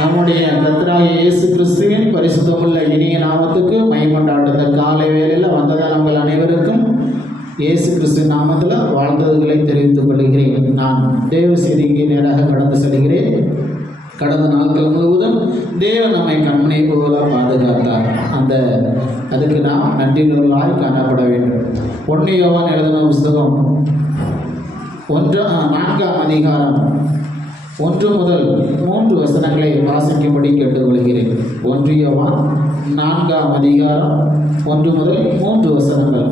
நம்முடைய கர்த்தராகிய இயேசு கிறிஸ்துவின் பரிசுத்தமுள்ள இனிய நாமத்துக்கு மகிமையுண்டாகுக. காலை வேளையில் வந்ததால் உங்கள் அனைவருக்கும் இயேசு கிறிஸ்துவின் நாமத்தில் வாழ்த்துதல்களை தெரிவித்துக் கொள்கிறேன். நான் தேவ செய்திக்கு நேராக கடந்து செல்கிறேன். கடந்த நாட்கள் முழுவதும் தேவன் நம்மை கண்மனை போல பாதுகாத்தார். அதுக்கு நாம் நன்றியுள்ளவர்களாய் காணப்பட வேண்டும். 1 யோவான் எழுதின புஸ்தகம் 4ஆம் அதிகாரம் 1 முதல் 3 வசனங்களை வாசிக்கும்படி கேட்டுக்கொள்கிறேன். 1 யோவான் 4ஆம் அதிகாரம் 1 முதல் 3 வசனங்கள்.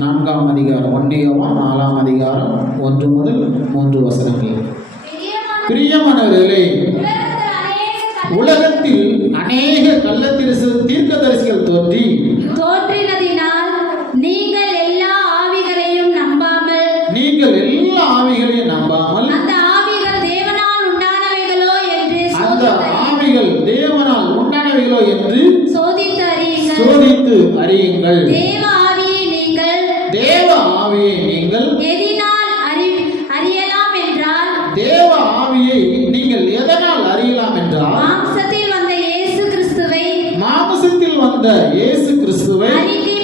நான்காம் அதிகாரம் 1 யோவான் 4ஆம் அதிகாரம் 1 முதல் 3 வசனங்கள். பிரியமானவர்களே, உலகத்தில் அநேக தீர்க்கதரிசிகள் தோன்றினதினால் நீங்கள் எல்லா ஆவிகளையும் நம்பாமல் அந்த ஆவிகள் தேவனால் உண்டானவைகளோ என்று சோதித்து அறியுங்கள். தேவ ஆவியை நீங்கள் எதனால் அறியலாம் என்றால், தேவ ஆவியை நீங்கள் எதனால் அறியலாம் என்றால், மாம்சத்தில் வந்த இயேசு கிறிஸ்துவை அறிக்கை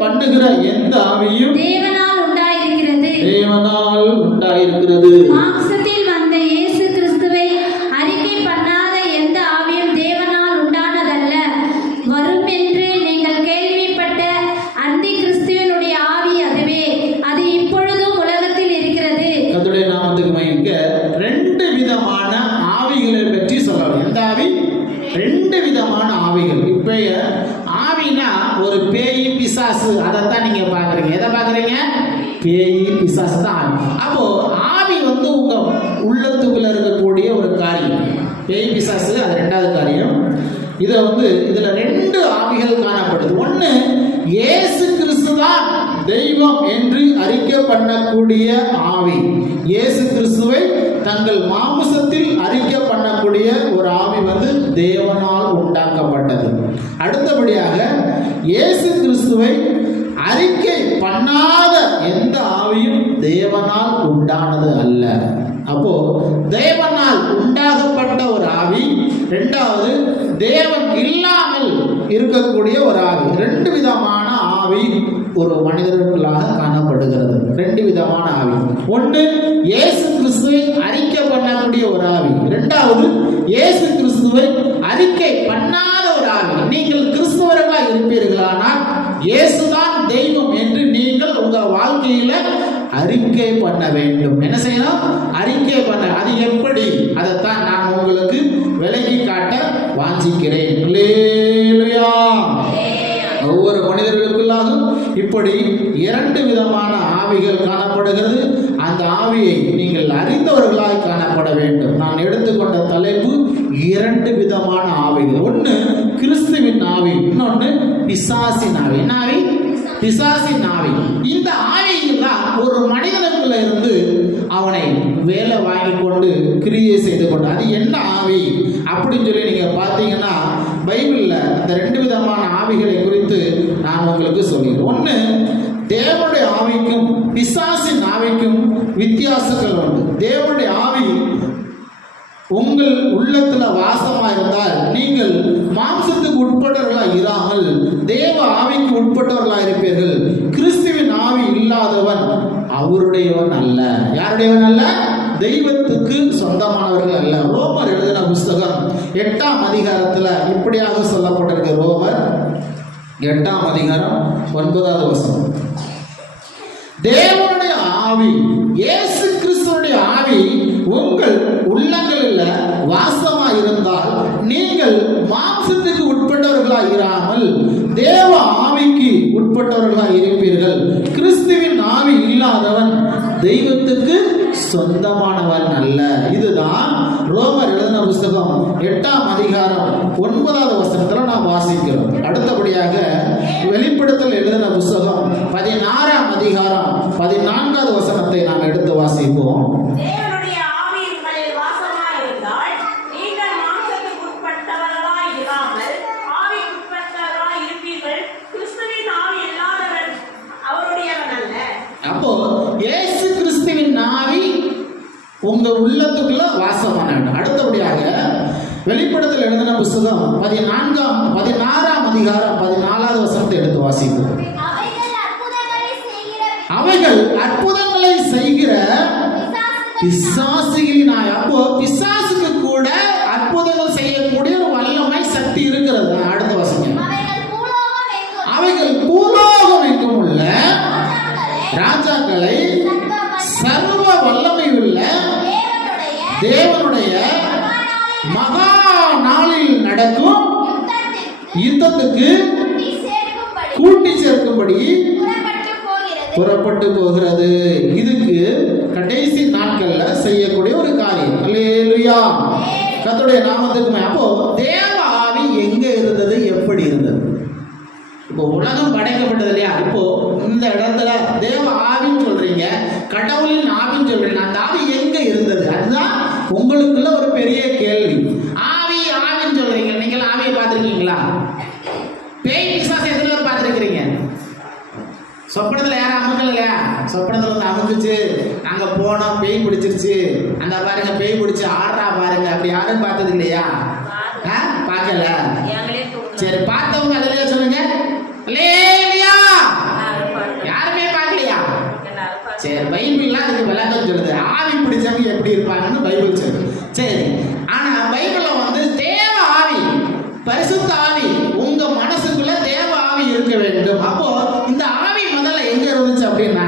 பண்ணுகிற எந்த ஆவியும் தேவனால் உண்டாயிருக்கிறது. மாம்சத்தில் வந்த இயேசு கிறிஸ்துவை அறிக்கை பண்ணாத எந்த ஆவியும் தேவனால் உண்டானதல்ல. வரும் என்று நீங்கள் கேள்விப்பட்ட அந்தி கிறிஸ்துவனுடைய ஆவி அதுவே. அது இப்பொழுதும் உலகத்தில் இருக்கிறது. கர்த்தருடைய நாமத்துக்கு மகிமை. 2 விதமான ஆவிகளை பற்றி சொல்லலாம். எந்த ஆவி? 2 விதமான ஆவிகள். இப்ப ஆவினா ஒரு பேய் பிசாசு, அதைத்தான் நீங்க பாக்குறீங்க. எதை பாக்குறீங்க? பேய் பிசாசு தான் ஆவி. அப்போ ஆவி உங்க உள்ளத்துக்குள்ள இருக்கக்கூடிய ஒரு காரியம். பேய் பிசாசு அது 2வது காரியம். இதுல 2 ஆவிகள் காணப்படுது. ஒண்ணு, இயேசு கிறிஸ்து தான் தெய்வம் என்று அறிக்கை பண்ணக்கூடிய ஆவி. இயேசு கிறிஸ்துவை தங்கள் மாம்சத்தில் அறிக்கை பண்ணக்கூடிய ஒரு ஆவி தேவனால் உண்டாக்கப்பட்டது. அடுத்தபடியாக இயேசு கிறிஸ்துவை அறிக்கை பண்ணாத எந்த ஆவியும் தேவனால் உண்டானது அல்ல. அப்போ தேவனால் உண்டாகப்பட்ட ஒரு ஆவி, 2வது தேவன் இல்லாமல் இருக்கக்கூடிய ஒரு ஆவி. 2 விதமான ஆவி ஒரு மனிதர்களாக காணப்படுகிறது. 2 விதமான ஆவி. ஒன்று, இயேசு கிறிஸ்துவை அறிக்கை பண்ணக்கூடிய ஒரு ஆவி. 2வது, இயேசு கிறிஸ்துவை அறிக்கை பண்ணாத ஒரு ஆவி. நீங்கள் கிறிஸ்தவர்களா இருப்பீர்களானால் இயேசுதான் தெய்வம் என்று நீங்கள் உங்க வாழ்க்கையில அறிக்கை பண்ண வேண்டும். என்ன செய்யணும்? அறிக்கை பண்ண. அது எப்படி? அதைத்தான் நான் உங்களுக்கு விளக்கி காட்ட வாஞ்சிக்கிறேன். அல்லேலூயா. ஒவ்வொரு மனிதர்களுக்குள்ளாகும் இப்படி 2 விதமான ஆவிகள் காணப்படுகிறது. அந்த ஆவியை நீங்கள் அறிந்தவர்களாய் காணப்பட வேண்டும். நான் எடுத்துக்கொண்ட தலைப்பு 2 விதமான ஆவிகள். ஒன்று கிறிஸ்துவின் ஆவி, இன்னொன்று பிசாசின் ஆவி. என்ன ஆவி? பிசாசின் ஆவி. இந்த ஆவியில் தான் ஒரு மனிதனுக்குள்ள இருந்து அவனை வேலை வாங்கி கொண்டு கிரியை செய்து கொண்டு, அது என்ன ஆவி அப்படின்னு சொல்லி நீங்க பார்த்தீங்கன்னா பைபிள்ல அந்த 2 விதமான ஆவிகளை குறித்து நான் உங்களுக்கு சொல்கிறேன். ஒன்று தேவனுடைய ஆவிக்கும் பிசாசின் ஆவிக்கும் வித்தியாசங்கள் உண்டு. தேவனுடைய ஆவி உங்கள் உள்ளத்துல வாசமா இருந்தால் நீங்கள் மாம்சத்துக்கு உட்பட்டவர்களா இராமல் தேவ ஆவிக்கு உட்பட்டவர்களா இருப்பீர்கள். கிறிஸ்துவின் ஆவி இல்லாதவன் அவருடையவன் அல்ல. யாருடையவன் அல்ல? தெய்வத்துக்கு சொந்தமானவர்கள் அல்ல. ரோமர் எழுதின புஸ்தகம் 8ஆம் அதிகாரத்துல இப்படியாக சொல்லப்பட்டிருக்கு. ரோமர் 8ஆம் அதிகாரம் 9வது வசனம். தேவனுடைய ஆவி, இயேசு கிறிஸ்துவுடைய ஆவி உங்கள் உள்ளங்களில் வாசமா இருந்தால் நீங்கள் மாம்சத்துக்கு உட்பட்டவர்களா இராமல் தேவ ஆவிக்கு உட்பட்டவர்களா இருப்பீர்கள். கிறிஸ்துவின் ஆவி இல்லாதவன் தெய்வத்துக்கு சொந்தமானவன் அல்ல. இதுதான் ரோமர் எழுதின புஸ்தகம் 8ஆம் அதிகாரம் 9வது வசனத்துல நாம் வாசிக்கிறோம். அடுத்தபடியாக வெளிப்படுத்தல் எழுதின புஸ்தகம் 16ஆம் அதிகாரம் 14வது வசனத்தை நாம் எடுத்து வாசிப்போம். தேவனுடைய ஆவி உங்களில் வாசமாய் இருந்தால் நீங்கள் மாம்சத்துக்கு உட்பட்டவர்களாய் இராமல் ஆவிக்குட்பட்டவர்களாய் இருப்பீர்கள். கிறிஸ்துவின் ஆவி இல்லாதவன் அவருடையவன் அல்ல. அப்போ இயேசு கிறிஸ்துவின் ஆவி உங்க உள்ளத்துக்குள்ள வாசமான. அடுத்தபடியாக வெளிப்படுத்தல் எழுதின புஸ்தகம் 16ஆம் அதிகாரம் 14வது வசனத்தை எடுத்து வாசிப்போம். அவைகள் அற்புதங்களை செய்கிற பிசாசுகளின் ஆவி. அப்போ பிசாசுக்கு கூட அற்புதங்கள் செய்யக்கூடிய ஒரு வல்லமை சக்தி இருக்கிறது. அடுத்த வசனம், அவைகள் பூலோகம் எங்கும் உள்ள ராஜாக்களை சர்வ வல்லமை உள்ள தேவனுடைய மகா நாளில் நடக்கும் யுத்தத்துக்கு கூட்டி சேர்க்கும்படி புறப்பட்டு போகிறது. இதுக்கு கடைசி நாட்கள்ல செய்யக்கூடிய ஒரு காரியம். அல்லேலூயா, கர்த்தருடைய நாமத்துக்கு. அப்போ தேவ ஆவி எங்க இருந்தது, எப்படி இருந்தது? இப்போ உலகம் படைக்கப்பட்டது இல்லையா? இப்போ இந்த இடத்துல தேவ ஆவின்னு சொல்றீங்க, கடவுளின் ஆவின்னு சொல்றீங்க. அந்த ஆவி எங்க இருந்தது? அதுதான் உங்களுக்குள்ள ஒரு பெரிய கேள்வி. ஆவி ஆவின்னு சொல்றீங்க, நீங்க ஆவியை பார்த்திருக்கீங்களா? பேய் பிசாசு எதுல பார்த்திருக்கிறீங்க? சொப்பனத்துல யாரும் அமுக்கல இல்லையா? சொப்பனத்துல வந்து அமுக்குச்சு, நாங்க போனோம், பேய் பிடிச்சிருச்சு, அந்த பாருங்க பேய் பிடிச்சு ஆடுறா பாருங்க, அப்படி யாரும் பார்த்தது இல்லையா? பார்க்கல. சரி, பார்த்தவங்க அதுலயே சொல்லுங்க. யாருமே பார்க்கலையா? சரி, பைபிள்லாம் அதுக்கு விளக்கம் சொல்லுது. ஆவி பிடிச்சவங்க எப்படி இருப்பாங்கன்னு பைபிள் சொல்லுது. சரி, ஆனா பைபிள்ல வந்து தேவ ஆவி, பரிசுத்த ஆவி, உங்க மனசுக்குள்ள தேவ ஆவி இருக்க வேண்டும். அப்போ இந்த ஆவி முதல்ல எங்க இருந்துச்சு அப்படின்னா,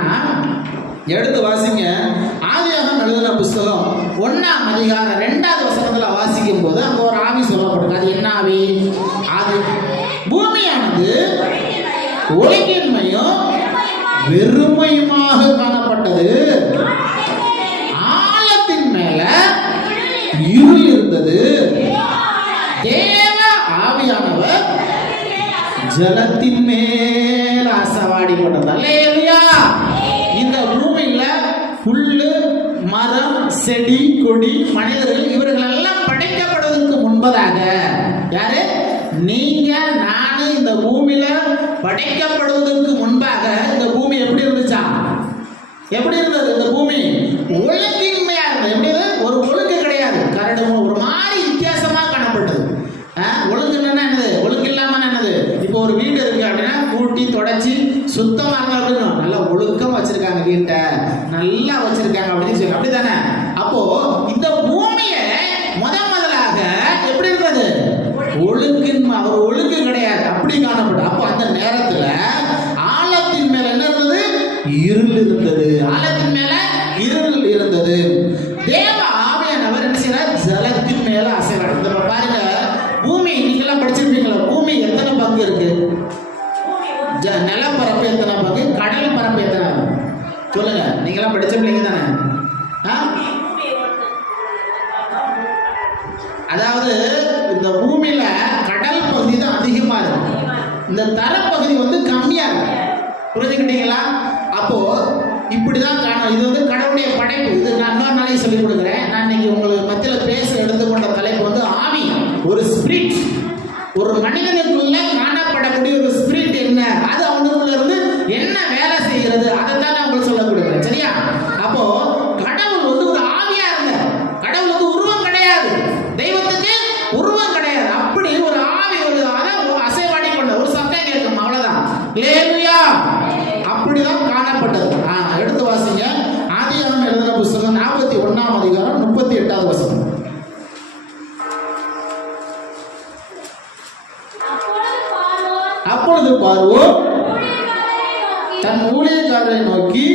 எடுத்து வாசிங்க. ஆதியாகமம் எழுதின புஸ்தகம் 1ஆம் அதிகாரம் 2வது வசனத்துல வாசிக்கும் போது அங்க ஒரு ஆவி சொல்லப்படுது. அது என்ன ஆவி? அது பூமியானது ஒழுங்கின்மையும் வெறுமையுமாக காணப்பட்டது, ஆழத்தின் மேல இருள் இருந்தது, தேவ ஆவியானவர் ஜலத்தின் மேல் அசைவாடிப்பட்டது. அல்லேலூயா. இந்த பூமியில புல்லு, மரம், செடி, கொடி, மனிதர்கள் இவர்கள் எல்லாம் படைக்கப்படுவதற்கு முன்பதாக, யாரு? நீங்க நானு இந்த பூமியில படைக்கப்படுவதற்கு முன்பாக இந்த பூமி எப்படி இருந்துச்சா? எப்படி இருந்தது? இந்த பூமி ஒழுங்கின்மையா இருந்தது. எப்படி? ஒரு ஒழுங்கு கிடையாது. கரடு ஒரு மாதிரி வித்தியாசமா காணப்பட்டது. ஒழுங்குன்னா என்னது? ஒழுங்கு இல்லாம என்னது? இப்போ ஒரு வீடு இருக்கு அப்படின்னா கூட்டி தொடச்சி சுத்தமா இருந்தா அப்படின்னு நல்லா ஒழுக்கம் வச்சிருக்காங்க, வீட்டை நல்லா வச்சிருக்காங்க அப்படின்னு சொல்லி, அப்படித்தானே? அப்போ இந்த பூமியை முதலாக எப்படி இருந்தது? ஒழுங்கின்மை, அவர் ஒழுங்கு கிடையாது, அப்படி காணப்படும். அப்போ அந்த நேரத்துல ஆழத்தின் மேல என்ன இருந்தது? இருள் இருந்தது. ஆழத்தின் மேல இருள் இருந்தது. தேவ ஆவியானவர் என்ன செய்யறார்? ஜலத்தின் மேல அசைவாடு. பாருங்க, பூமி நீங்கெல்லாம் படிச்சிருப்பீங்களா? பூமி எத்தனை பங்கு இருக்கு? நிலப்பரப்பு எத்தனை பங்கு? கடல் பரப்பு எத்தனை? சொல்லுங்க, நீங்கெல்லாம் படிச்ச பிள்ளைங்க தானே? அதாவது இந்த பூமியில கடல் பகுதி தான் அதிகமா இருக்கு, இந்த தரப்பகுதி வந்து கம்மியா இருக்கு. புரிஞ்சுக்கிட்டீங்களா? அப்போ இப்படிதான் காணும். இது வந்து கடவுளுடைய படைப்பு. இது நான் இன்னொரு நாளைக்கு சொல்லிக் கொடுக்குறேன். நான் இன்னைக்கு உங்களுக்கு மத்தியில பேச எடுத்துக்கொண்ட தலைப்பு வந்து ஆவி, ஒரு ஸ்பிரிட். ஒரு மனிதனுக்குள்ள காணப்படக்கூடிய ஒரு ஸ்பிரிட் என்ன, அது அவனுக்குள்ள இருந்து என்ன வேலை செய்ய காணப்பட்டது. எடுத்து வாசிங்க. ஆதியாகமம் எழுதின புத்தகம் 41ஆம் அதிகாரம் 38வது வசனம். அப்பொழுது பார்வோன் தன் ஊழியக்காரரை நோக்கி,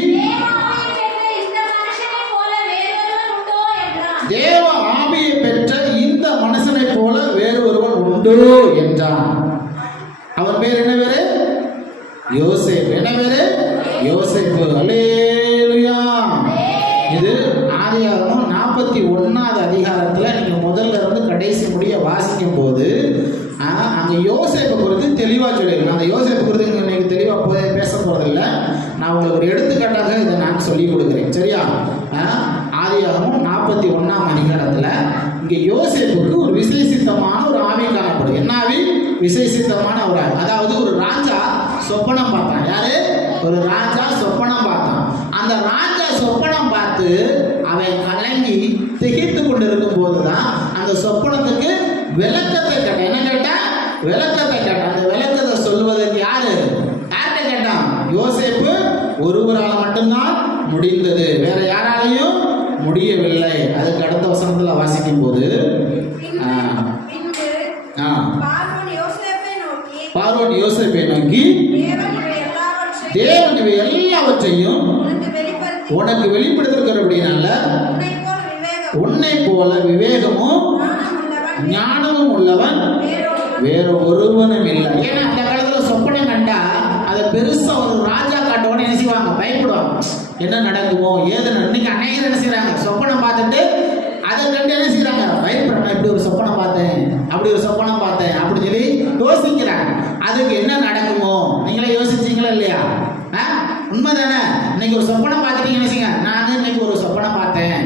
தேவ ஆவியை பெற்ற இந்த மனுஷனை போல வேறு ஒருவன் உண்டு என்றான். அவன் பேர் என்ன பேரு? யோசேப்பு. என்ன பேரு? யோசேப்பு. அல்லேலூயா. இது ஆதியாகமம் 41வது அதிகாரத்துல நீங்க முதல்ல இருந்து கடைசி முடிய வாசிக்கும் போது அங்க யோசேப்பு குறித்து தெளிவா சொல்லியிருக்கேன். அந்த யோசேப்பு குறித்து இன்னைக்கு தெளிவா பேச போறதில்ல. நான் உங்களுக்கு ஒரு எடுத்துக்காட்டாக இதை நான் சொல்லி கொடுக்குறேன். சரியா? ஆதியாகமம் 41ஆம் அதிகாரத்துல இங்க யோசேப்புக்கு ஒரு விசேஷித்தமான ஒரு ஆவி காணப்படும். என்ன ஆவி? விசேஷித்தமான ஒரு ஆவி. அதாவது ஒரு ராஜா சொப்பனம் பார்த்தான். யாரு? ஒரு ராஜா சொப்பனம் பார்த்தான். அந்த ராஜா சொப்பனம் பார்த்து அவன் கலங்கி திகைத்து கொண்டு இருக்கும் போதுதான் அந்த சொப்பனத்துக்கு விளக்கத்தை கேட்டான். என்ன கேட்டான்? விளக்கத்தை கேட்டான். அந்த விளக்கத்தை சொல்வதற்கு யார்கிட்ட கேட்டான்? யோசேப்பு ஒருவரால் மட்டும்தான் முடிந்தது, வேற யாராலையும் முடியவில்லை. அதுக்கு அடுத்த வசனத்துல வாசிக்கும் போது பார்வோன் யோசேப்பை நோக்கி, தேவன் இவை எல்லாவற்றையும் உனக்கு வெளிப்படுத்திருக்கிறபடினால உன்னை போல விவேகமும் ஞானமும் உள்ளவன் வேற ஒருவனும் இல்லை. ஏன்னா அந்த காலத்துல சொப்பனம் கண்டா அதை பெருசா ஒரு ராஜா காட்டவனே என்ன செய்வாங்க? பயப்படுவாங்க. என்ன நடக்குமோ ஏது இன்னைக்கு அநேகர் என்ன செய்யறாங்க? சொப்பனம் பார்த்துட்டு அதை கண்டு என்ன செய்யறாங்க? பயப்படுறாங்க. இப்படி ஒரு சொப்பனம் பார்த்தேன், அப்படி ஒரு சொப்பனம் பார்த்தேன் அப்படின்னு சொல்லி யோசிக்கிறாங்க. அதுக்கு என்ன நடக்குமோ? நீங்களே யோசிச்சீங்களா இல்லையா? உண்மைதானே? இன்னைக்கு ஒரு சொப்பனம் பார்த்துட்டீங்க என்ன செய்யுங்க? நான் இன்னைக்கு ஒரு சொப்பனம் பார்த்தேன்,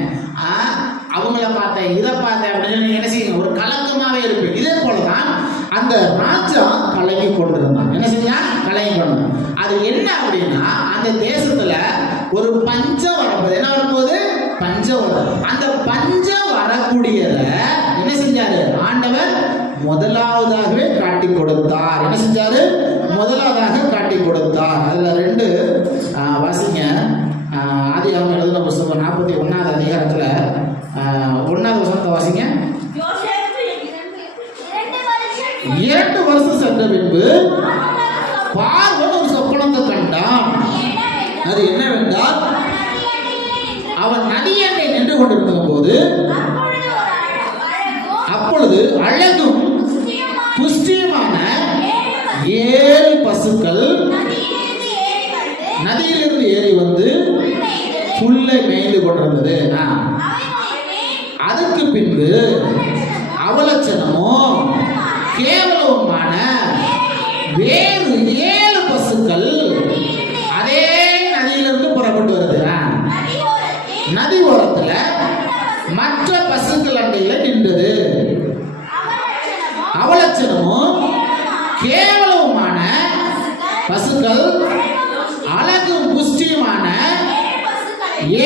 அவங்கள பார்த்தேன், இதை பார்த்தேன் அப்படின்னு நீங்க என்ன செய்யுங்க? ஒரு கலக்கமாவே இருப்பீங்க. இதே போலதான் அந்த ராஜா கலங்கி கொண்டிருந்தான். என்ன செஞ்சா? கலங்கி கொண்டான். அது என்ன அப்படின்னா, அந்த தேசத்துல ஒரு பஞ்சம் வரப்போது. என்ன வரும்போது? பஞ்சம் வரும். அந்த பஞ்சம் வரக்கூடியத என்ன செஞ்சாரு? ஆண்டவர் முதலாவதாகவே காட்டி கொடுத்தார். என்ன செஞ்சாரு? முதலாவதாக காட்டி கொடுத்தார். அதுல 2 வாசிங்க. ஆதியாகமம் எழுதின புத்தகம் 41வது அதிகாரத்துல 1வது வசனத்தை வாசிங்க. 2 வருஷம் சென்ற பின்பு பார்வோன் ஒரு சொப்பனத்தை கண்டான். அது என்னவென்றால், அவன் நதியண்டை நின்று கொண்டிருக்கும் போது அப்பொழுது அழகும் புஷ்டியுமான 7 பசுக்கள் நதியிலிருந்து ஏறி வந்து புல்லை மேய்ந்து கொண்டிருந்தது. அதுக்கு பின்பு அவலட்சணமும் கேவலமான வேறு 7 பசுக்கள் அதே நதியிலிருந்து புறப்பட்டு வருது. நதி ஓரத்துல மற்ற பசுக்கள் அண்டையில நின்றது. அவலட்சணமும் கேவலமான பசுக்கள் அழகும் புஷ்டியுமான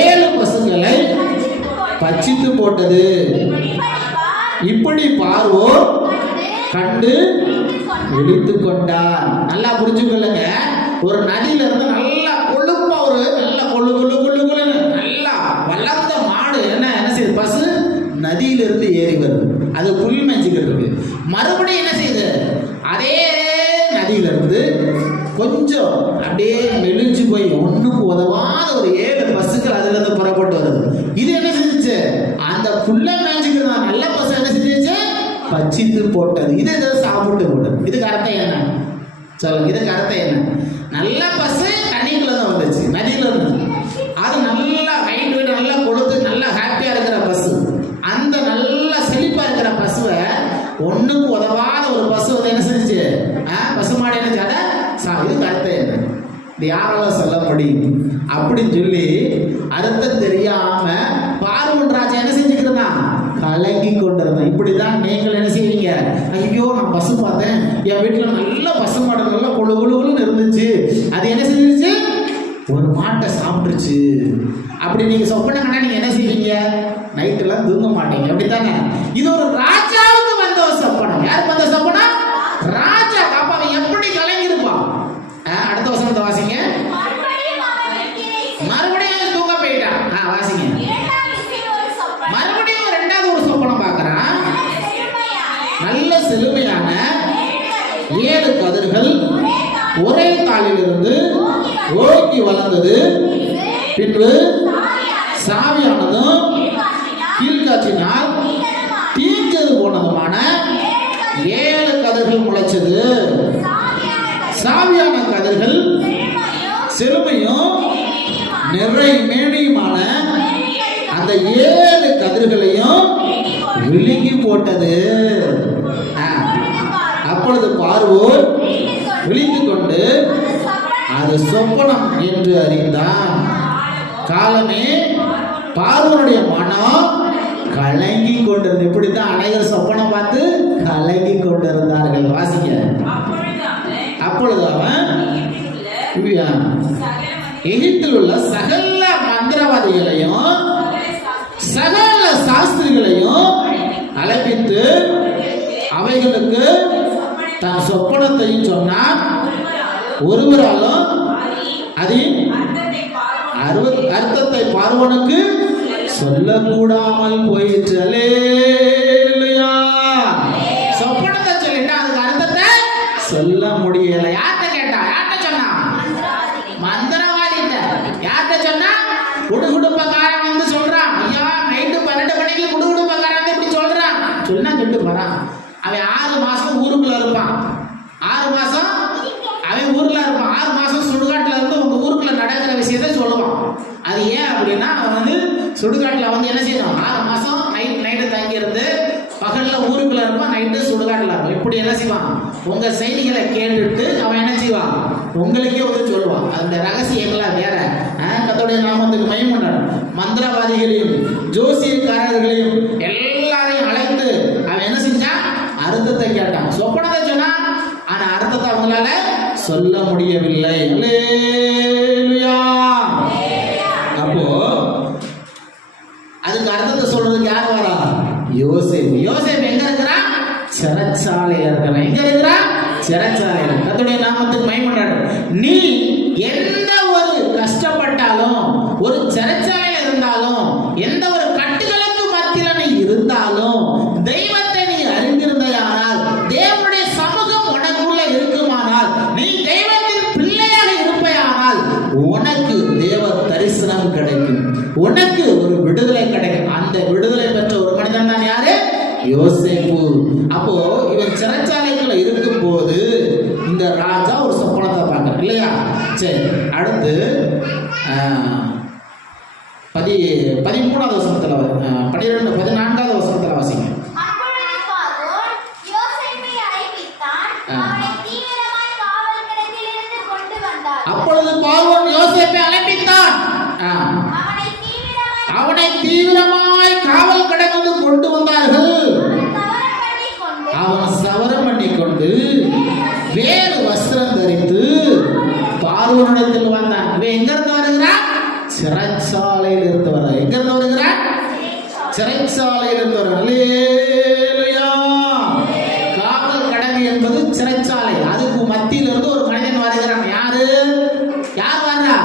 7 பசுக்களை பட்சித்து போட்டது. இப்படி பார்வோன் கண்டு விழித்து கொண்டார். நல்லா புரிஞ்சுக்கொள்ளுங்க. ஒரு நதியில இருந்து நல்லா கொழுப்பா ஒரு நல்ல கொழு கொழு கொழு கொழுன்னு நல்லா வளர்ந்த மாடு என்ன செய்யுது? பசு நதியிலிருந்து ஏறி வருது. அது புல் மேய்ச்சிக்கிட்டு இருக்கு. மறுபடியும் என்ன செய்யுது? அதே நதியிலிருந்து கொஞ்சம் அப்படியே மெலிஞ்சு போய் ஒண்ணுக்கு உதவாத ஒரு 7 பசுக்கள் அதுல இருந்து புறப்பட்டு வருது. இது என்ன செஞ்சுச்சு? அந்த புல்ல மேய்ச்சிக்கிட்டு நல்ல பசு என்ன செஞ்சுச்சு? பச்சித்து போட்டது. இது சாப்பிட்டு போட்டது. இதுக்கு அர்த்தம் என்ன சொல்லுங்க? இதுக்கு அர்த்தம் என்ன? நல்ல பசு தண்ணிக்குள்ள தான் வந்துச்சு, நதியில இருந்து. அது நல்லா ஹைட் வெயிட் நல்லா கொடுத்து நல்லா ஹாப்பியா இருக்கிற பசு, அந்த நல்லா செழிப்பா இருக்கிற பசுவை ஒண்ணுக்கு உதவாத ஒரு பசு வந்து என்ன செஞ்சுச்சு? பசுமாடு என்ன செய்யாத? இதுக்கு அர்த்தம் என்ன? இது யாரால சொல்ல முடியும்? அப்படின்னு சொல்லி அர்த்தம் தெரியாம பார்வோன் ராஜா என்ன செஞ்சுக்கிட்டு இருந்தான்? கலங்கி கொண்டிருந்தான். இப்படிதான் நீங்கள் என்ன செய்வீங்க? ஐயோ நான் பசு பார்த்தேன், என் வீட்டுல நல்ல பசு மாடு நல்லா கொழு கொழுன்னு இருந்துச்சு, அது என்ன செஞ்சிருச்சு? ஒரு மாட்டை சாப்பிட்டுருச்சு. அப்படி நீங்க சொப்பனம் கண்டா நீங்க என்ன செய்வீங்க? நைட்டெல்லாம் தூங்க மாட்டீங்க. அப்படித்தானே? இது ஒரு ராஜாவுக்கு வந்த ஒரு சொப்பனம். யாருக்கு வந்த சொப்பனம்? ராஜா. அப்ப அவன் எப்படி கலங்கி இருப்பான்? அடுத்த வசனத்தை வாசிங்க. மறுபடியும் தூங்க போயிட்டான். வாசிங்க. இரண்டாம் திசையில் ஒரு சொப்பனம். மறுபடியும் ரெண்டாவது ஒரு சொப்பனம் பார்க்கறான். நல்ல செழுமையான 7 கதிர்கள் ஒரே தாளிலிருந்து ஓங்கி வளர்ந்தது. பின்பு சாவியானதும் கீழ்காற்றினால் தீஞ்சது போனதுமான 7 கதிர்கள் முளைச்சது. சாவியான கதிர்கள் செழுமையும் நிறை மேனியுமான அந்த 7 கதிர்களையும் விழுங்கி போட்டது. அப்பொழுது பார்வோன் விழித்து கொண்டு அது சொப்பனம் என்று அறிந்தான். காலமே பார்வோனுடைய மனம் கலங்கி கொண்டிருந்தது. இப்படித்தான் அனைவரும் சொப்பனம் பார்த்து கலங்கி கொண்டிருந்தார்கள். வாசிக்க. அப்பொழுது அவன் எகிப்தில் உள்ள சகல மந்திரவாதிகளையும் சகல சாஸ்திரிகளையும் அழைப்பித்து அவைகளுக்கு தன் சொப்பனத்தையும் சொன்னான். ஒருவராலும் அதன் அர்த்தத்தை பார்வோனுக்கு சொல்லக்கூடாமல் போயிற்று. அல்லேலூயா. சொப்பனத்தை சொல்லிட்டு அதுக்கு அர்த்தத்தை சொல்ல முடியல. யார்கிட்ட கேட்டா? யார்கிட்ட சொன்னா? மந்திரவாதிட்ட. யார்கிட்ட சொன்னா? குடுகுடுப்பக்காரன் வந்து சொல்றான். ஐயா நைட்டு 12 மணிக்கு குடுகுடுப்பக்காரன் இப்படி சொல்றான். சொன்னா கேட்டு போறான். அவன் 6 மாசம் ஊருக்குள்ள இருப்பான். 6 மாசம் அவன் ஊர்ல இருப்பான். 6 மாசம் சுடுகாட்டுல இருந்து உங்க ஊருக்குள்ள நடக்கிற விஷயத்த சொல்லுவான். அது ஏன் அப்படின்னா அவன் வந்து சுடுகாட்டுல வந்து என்ன செய்யணும்? 6 மாசம் நைட்டு தங்கி இருந்து பகல்ல ஊருக்குள்ள இருப்பான், நைட்டு சுடுகாட்டுல இருப்பான். இப்படி என்ன செய்வான்? உங்க செய்திகளை கேட்டுட்டு அவன் என்ன செய்வான்? உங்களுக்கே வந்து சொல்லுவான். அந்த ரகசியங்கள்லாம் வேற. கர்த்தருடைய நாமத்துக்கு மகிமை. மந்திரவாதிகளையும் ஜோசியக்காரர்களையும் எல்லாரையும் அழைத்து அவன் என்ன செஞ்சான்? அர்த்தத்தை கேட்டான். சொப்பனத்தை சொன்னான். ஆனா அர்த்தத்தை அவங்களால சொல்ல முடியவில்லை. அல்லேலூயா. அப்போ அதுக்கு அர்த்தத்தை சொல்றதுக்கு யார் வரா? யோசேப்பு. யோசேப்பு எங்க இருக்கிறான்? சிறைச்சாலையில இருக்கிறான். எங்க இருக்கிறான்? சிறைச்சாலையில. கர்த்தருடைய நாமத்துக்கு மகிமை. நீ எந்த ஒரு கஷ்டப்பட்டாலும், ஒரு சிறைச்சாலையில இருந்தாலும், எந்த ஒரு கட்டுகளுக்கு மத்தியில நீ இருந்தாலும், தெய்வத்தை நீ அறிந்திருந்தால், தேவனுடைய சமூகம் உனக்குள்ள இருக்குமானால், நீ தெய்வத்தின் பிள்ளையாக இருப்பையானால் உனக்கு தேவ தரிசனம் கிடைக்கும். உனக்கு ஒரு விடுதலை கிடைக்கும். அந்த விடுதலை பெற்ற ஒரு மனிதன் தான் யாரு? யோசேப்பு. அப்போ இவன் சிறைச்சாலைக்குள்ள இருக்கும் போது இந்த ராஜா ஒரு சொப்பனத்தை பார்க்க இல்லையா? சரி, அடுத்து 13வது வசனத்துல 14வது வசனத்துல வாசிங்க. அப்பொழுது பார்வோன் யோசேப்பை அழைப்பித்தான். அவனை தீவிரமாய் காவல் கிடந்து கொண்டு வந்தார்கள். அவன் சவரம் பண்ணி கொண்டு வேறு வஸ்திரம் தரித்து பார்வோனிடத்தில் வந்தான். இவன் எங்க இருந்து வருகிறான்? சிறைச்சாலையில் இருந்து வர. எங்க இருந்து வருகிறான்? சிறைச்சாலையில் இருந்து வர. அல்லேலூயா. காவல் கடமை என்பது சிறைச்சாலை. அதுக்கு மத்தியில இருந்து ஒரு மனிதன் வருகிறான். யாரு? யார் வர்றா?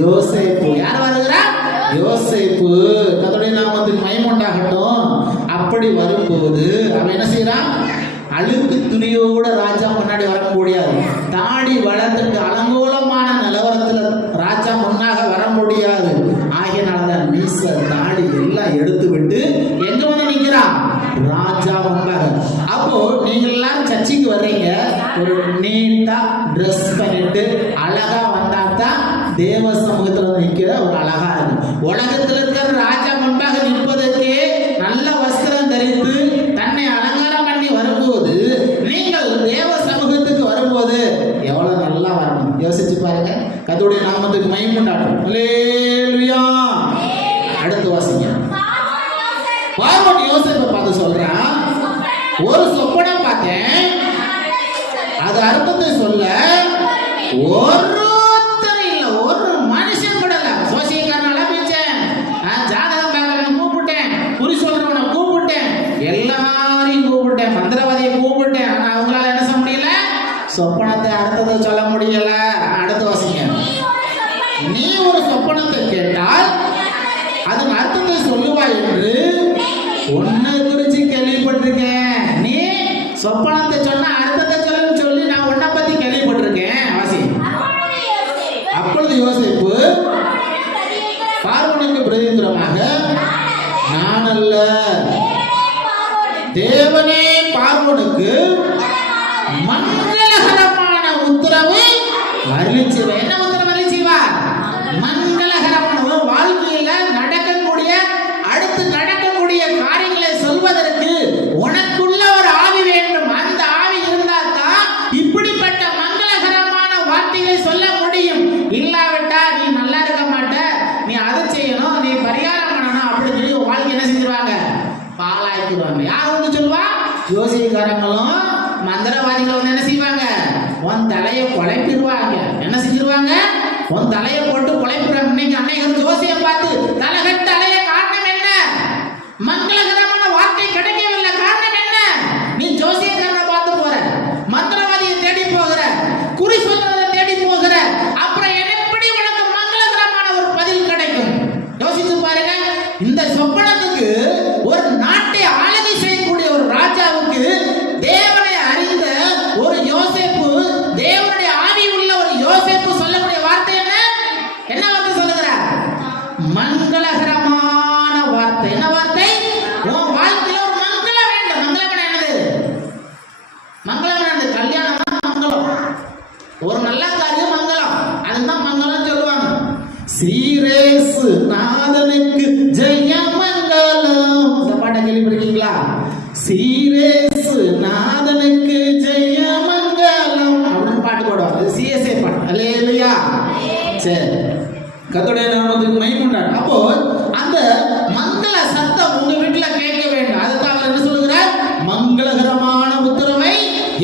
யோசேப்பு. யார் வருகிறா? யோசேப்பு. கர்த்தருடைய நாமத்துக்கு மகிமை உண்டாகட்டும். அப்படி வரும்போது அவன் என்ன செய்யறான்? அழுக்கு துணியோட ராஜா முன்னாடி வர முடியாது. தாடி வளர்த்துட்டு அலங்கோலமான நிலவரத்துல ராஜா முன்னாக வர முடியாது. ஆகியனாலதான் மீச தாடி எல்லாம் எடுத்து விட்டு எங்க வந்து நிக்கிறான்? ராஜா முன்னாக. அப்போ நீங்க எல்லாம் சர்ச்சைக்கு வர்றீங்க, ஒரு நீட்டா ட்ரெஸ் பண்ணிட்டு அழகா வந்தாதான் தேவ சமூகத்துல நிக்கிற ஒரு அழகா இருக்கும். உலகத்துல இருக்கிற ராஜா முன்பாக நிற்பதற்கே நல்ல வஸ்திரம் தரித்து தன்னை அலங்காரம் பண்ணி வரும்போது, நீங்கள் தேவ சமூகத்துக்கு வரும்போது எவ்வளவு நல்லா வரணும் யோசிச்சு பாருங்க. கர்த்தருடைய நாமத்துக்கு மகிமை உண்டாகட்டும். அல்லேலூயா. அடுத்து வாசிங்க. பார்வோன் யோசேப்பை பார்த்து சொல்றான், ஒரு சொப்பனம் பார்த்தேன், அது அர்த்தத்தை சொல்ல ஒருத்தர் இல்ல, ஒரு மனுஷன் கூட இல்ல. சோசியக்காரன் அழைப்பிச்சேன், ஜாதகம் பார்க்கறவனை கூப்பிட்டேன், குறி சொல்றவனை கூப்பிட்டேன், எல்லாரையும் கூப்பிட்டேன், மந்திரவாதியை கூப்பிட்டேன். ஆனா அவங்களால என்ன சொல்ல முடியல? சொப்பனத்தை அர்த்தத்தை சொல்ல முடியல. அடுத்து வாசிங்க. நீ நீ ஒரு சொப்பனத்தை கேட்டால் அதன் அர்த்தத்தை சொல்லுவாய் என்று உன்னை குறிச்சு கேள்விப்பட்டிருக்கேன். நீ சொப்பனத்தை சொன்னா அர்த்தத்தை சொல்லுன்னு சொல்லி நான் உன்னை பத்தி கேள்விப்பட்டிருக்கேன். வாசி. அப்பொழுது யோசேப்பு பார்வோனுக்கு பிரதியுத்தரமாக, நான் அல்ல, தேவனே பார்வோனுக்கு மங்களகரமான உத்தரவு அருளிச்சிருவார். என்ன உத்தரவு அருளிச்சிருவார்? மங்களகரமான வாழ்க்கையில நடக்கக்கூடிய அடுத்து நடக்கக்கூடிய காரியங்களை சொல்வதற்கு உனக்குள்ள ஒரு ஆவி வேண்டும். அந்த ஆவி இருந்தால் தான் இப்படிப்பட்ட மங்களகரமான வார்த்தைகளை சொல்ல முடியும். இல்லாவிட்டா நீ நல்லா இருக்க மாட்ட, நீ அதை செய்யணும், நீ பரிகாரம் பண்ணணும் அப்படின்னு சொல்லி வாழ்க்கை என்ன செஞ்சிருவாங்க? பாலாக்கிடுவாங்க. யார் வந்து சொல்லுவா? ஜோசியக்காரங்களும் மந்திரவாதிகளும் என்ன செய்வாங்க? உன் தலையை குழைப்பிடுவாங்க. என்ன செஞ்சிருவாங்க? உன் தலையை போட்டு குழைப்பிடுவாங்க. இன்னைக்கு அன்னைக்கு ஜோசியம் பார்த்து தலைகட்டு அலைய காரணம் என்ன? மங்களகரமான வார்த்தை கிடைக்கவில்லை. காரணம் என்ன? நீ ஜோசியக்காரனை பார்த்து போற, மந்திரவாதியை தேடி போகிற, குறி சொல்றதை தேடி போகிற, அப்புறம் எப்படி உனக்கு மங்களகரமான ஒரு பதில் கிடைக்கும்? யோசிச்சு பாருங்க. இந்த சொப்பனத்துக்கு ஒரு நாட்டை ஆளுகை செய்யக்கூடிய ஒரு ராஜாவுக்கு தேவனை அறிந்த ஒரு யோசேப்பு, தேவனுடைய ஆவி உள்ள ஒரு யோசேப்பு சொல்லக்கூடிய வார்த்தை என்ன? என்ன வார்த்தை சொல்லுகிறார்? மங்களகரமான வார்த்தை. என்ன வார்த்தை? உன் வாழ்க்கையில ஒரு மங்களம் வேண்டும். மங்களம் என்னது? மங்களம் என்னது? கல்யாணம் தான் மங்களம். ஒரு நல்ல காரியம் மங்களம், அதுதான் மங்களம் சொல்லுவாங்க. சீரேசு நாதனுக்கு ஜெயமங்கலம். இந்த பாட்டை கேள்விப்பட்டிருக்கீங்களா? சீரேசு நாதனுக்கு ஜெயமங்கலம் அப்படின்னு பாட்டு போடுவாங்க. சிஎஸ்ஏ பாட்டு. அல்லேலூயா. சரி, கர்த்தருடைய நாமத்துக்கு மகிமை உண்டாகட்டும். அப்போ அந்த மங்கள சத்தம் உங்க வீட்டுல கேட்க வேண்டும். அதுதான் அவர் என்ன சொல்லுகிறார்? மங்களகரமான உத்தரவை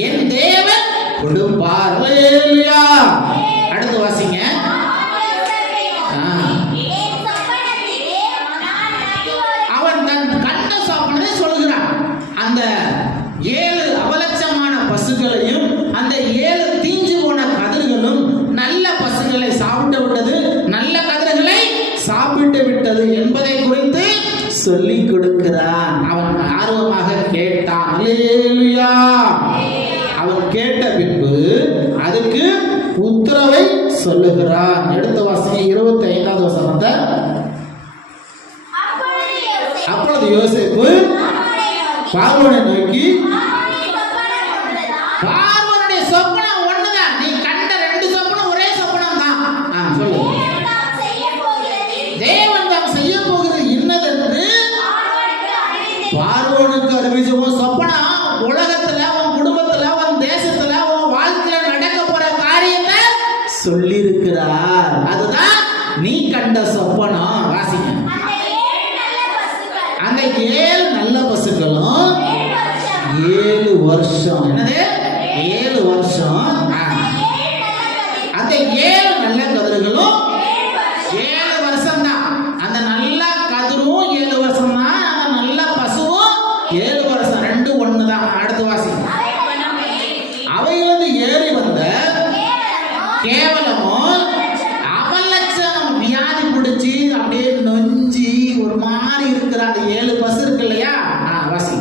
என் தேவன் கொடுப்பார். அல்லேலூயா. அடுத்து வாசிங்க. அவன் தன் கண்ட சொப்பனத்தை சொல்கிறான். அந்த 7 அவலட்சமான பசுக்களையும் அந்த 7 தீஞ்சு போன கதிர்களும் நல்ல பசுகளை சாப்பிட்டு விட்டது, நல்ல கதிர்களை சாப்பிட்டு விட்டது என்பதை குறித்து சொல்லிக் கொடுக்கிறான். அவன் ஆர்வமாக கேட்டான். அல்லேலூயா. அவன் கேட்ட பின்பு அதுக்கு உத்தரவை சொல்லுகிறான். எடுத்த வாசிங்க 25வது வசனத்தை. அப்பொழுது யோசேப்பு பார்வோனை நோக்கி, பார்வோனுடைய சொப்பனம் ஒண்ணுதான், நீ கண்ட 2 சொப்பனம் ஒரே சொப்பனம் தான். சொல்லு. தேவன் தாம் செய்ய போகிறது இன்னதென்று பார்வோனுக்கு அறிவிச்சு. உன் சொப்பனம் உலகத்துல, உன் குடும்பத்துல, உன் தேசத்துல, உன் வாழ்க்கையில நடக்க போற காரியத்தை சொல்லியிருக்கிறார். அதுதான் நீ கண்ட சொப்பனம். வாசிங்க. அந்த 7 நல்ல பசுக்களும் 7 வருஷம். என்னது? 7 வருஷம். அந்த 7 நல்ல கதிர்களும் 7 வருஷம் தான். அந்த நல்ல கதிரும் 7 வருஷம் தான். அந்த நல்ல பசுவும் 7 வருஷம். 2 ஒண்ணு தான். அடுத்து வாசி. அவையிலிருந்து ஏறி வந்த கேவலமும் அவலட்சணம், வியாதி பிடிச்சி அப்படியே நொஞ்சி ஒரு மாதிரி இருக்கிற அந்த 7 பசு இருக்கு இல்லையா? வாசி.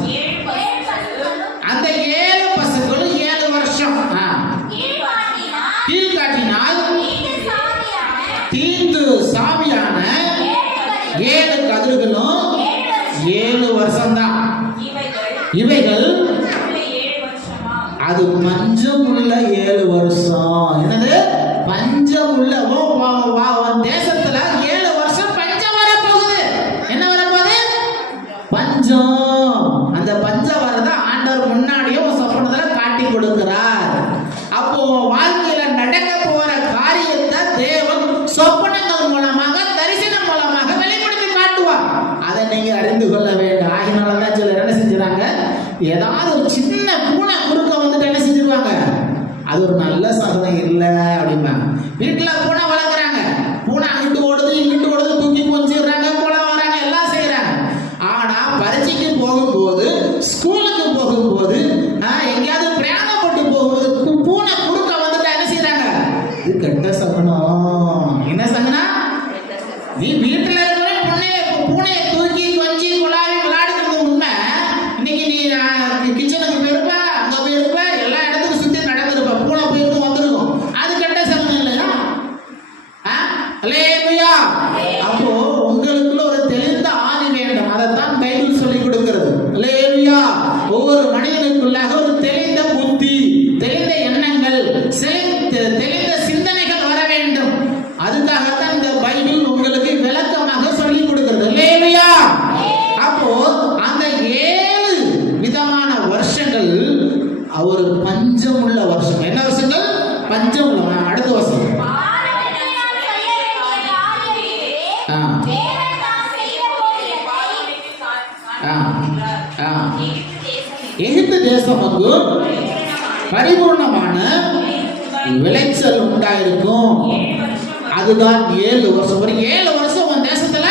அந்த 7 பசுக்களும் 7 வருஷம் கீழ்காட்டினால் தீந்து சாவியான 7 கதிர்களும் 7 வருஷம் தான். இவைகள் அது பஞ்சம் உள்ள 7 வருஷம். என்னது? பஞ்சம் உள்ள தேசத்துல 7 வருஷம் பஞ்சம் வரப்போகுது. என்ன வரப்போகுது? பஞ்சம். அந்த பஞ்சம் வரத ஆண்டவர் முன்னாடியே சொப்பனத்துல காட்டி கொடுக்கிறார். அப்போ வாழ்க்கையில நடக்க போற காரியத்தை தேவன் சொப்பனங்கள் மூலமாக, தரிசனம் மூலமாக வெளிப்படுத்தி காட்டுவார். அதை நீங்க அறிந்து கொள்ள வேண்டும். ஆகினாலதான் சிலர் என்ன செஞ்சுறாங்க, ஏதாவது ஒரு சின்ன பூனை குறுக்க வந்துட்டு என்ன செஞ்சிருவாங்க, அது ஒரு நல்ல சாதனம் இல்லை அப்படிம்பாங்க. வீட்டுல பூனை வளர்க்குறாங்க, பூனை அங்கிட்டு ஓடுது இங்கிட்டு ஓடுது, தூக்கி கொஞ்சிடுறாங்க, போல வராங்க, எல்லாம் செய்யறாங்க. ஆனா பரீட்சைக்கு போகும்போது, ஸ்கூலுக்கு போகும்போது, எங்கேயாவது பிரயாணம் போட்டு போகும்போது பூனை குறுக்க வந்துட்டா என்ன செய்யறாங்க, இது கெட்ட சகுனம். என்ன சகுனம்? நீ வீட்டுல இருக்கிற பூனையை தூக்கி கொஞ்சி குழாவி விளையாடுறது உண்மை. இன்னைக்கு நீ கிச்சனுக்கு போயிருப்ப, அங்க போயிருப்ப, எல்லா இடத்துக்கும் சுத்தி நடந்திருப்ப, பூனை போயிருக்கும் வந்திருக்கும். அது கெட்ட சகுனம் இல்லையா? அல்லேலூயா. அப்போ உங்களுக்குள்ள ஒரு தெளிந்த ஆவி வேண்டும். அதைத்தான் பைபிள் சொல்லி கொடுக்கிறது. அல்லேலூயா. ஒவ்வொரு மனிதனுக்குள்ளாக ஒரு தெளிந்த புத்தி, தெளிந்த எண்ணங்கள், தெளிந்த சிந்தனைகள் வர வேண்டும். அதுக்காகத்தான் இந்த பைபிள் உங்களுக்கு விளக்கமாக சொல்லி கொடுக்கிறது. அல்லேலூயா. அப்போ அந்த 7 விதமான வருஷங்கள் ஒரு பஞ்சம் உள்ள வருஷம். என்ன வருஷங்கள்? பஞ்சம் உள்ள. அடுத்த வருஷம் எகிப்து தேசம் வந்து பரிபூர்ணமான விளைச்சல் உண்டாயிருக்கும். அதுதான் 7 வருஷம். ஒரு 7 வருஷம் உன் தேசத்துல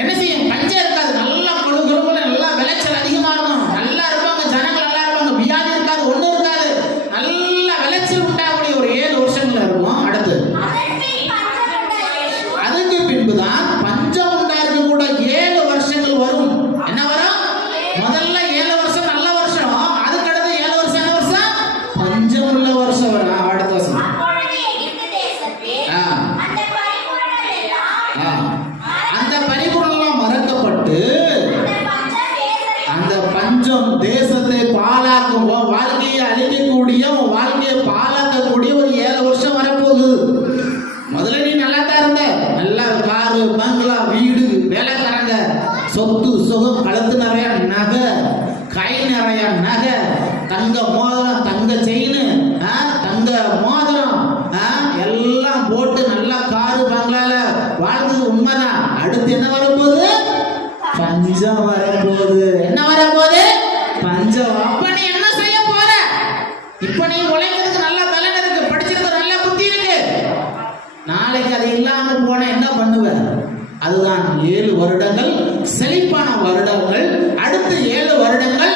என்ன செய்யும்? பஞ்சம் இருக்காது. நல்லா கொழுகுல நல்லா விளைச்சல் அதிகமா இருக்கும். நல்லா இருப்பாங்க, ஜனங்கள் நல்லா இருப்பாங்க, வியாதி இருக்காது, ஒண்ணும் இருக்காது. நல்ல விளைச்சல் உண்டாகக்கூடிய ஒரு 7 வருஷங்கள் இருக்கும். அடுத்து அதுக்கு பின்புதான் பஞ்சம் உண்டாயிருக்க கூட 7 வருஷங்கள் வரும். என்ன வரும்? முதல்ல 7 வருஷம் நல்ல வருஷம். அதுக்கு அடுத்து 7 வருஷம் என்ன வருஷம்? பஞ்சம் உள்ள வருஷம் வரும். அடுத்த வருஷம் அந்த பரிபூரணம் மறக்கப்பட்டு அந்த பஞ்சம் தேசத்தை பாழாக்கும், வாழ்க்கையை அழிக்கக்கூடிய, வாழ்க்கையை பாழாக்கக்கூடிய ஒரு 7 வருஷம் வரப்போகுது. முதல்ல நீ நல்லா தான் இருந்த, நல்லா காரு, பங்களா, வீடு, வேலைக்காரங்க, சொத்து சுகம், கழுத்து நிறைய நகை, கை நிறைய நகை, தங்க மோதிரம், தங்க செயின், தங்க மோதிரம் எல்லாம் போட்டு நல்லா காரு பங்களால வாழ்ந்தது உண்மைதான். அடுத்து என்ன வரப்போகுது? பஞ்சம் வரப்போகுது. என்ன வரப்போகுது? பஞ்சம். அப்ப நீ என்ன செய்ய போற? இப்ப நீ உழைக்கிறதுக்கு நல்ல பலன் இருக்கு, படிச்சிருக்க நல்ல புத்தி இருக்கு. நாளைக்கு அது இல்லாம போன என்ன பண்ணுவ? அதுதான் 7 வருடங்கள் செழிப்பான வருடங்கள். அடுத்த 7 வருடங்கள்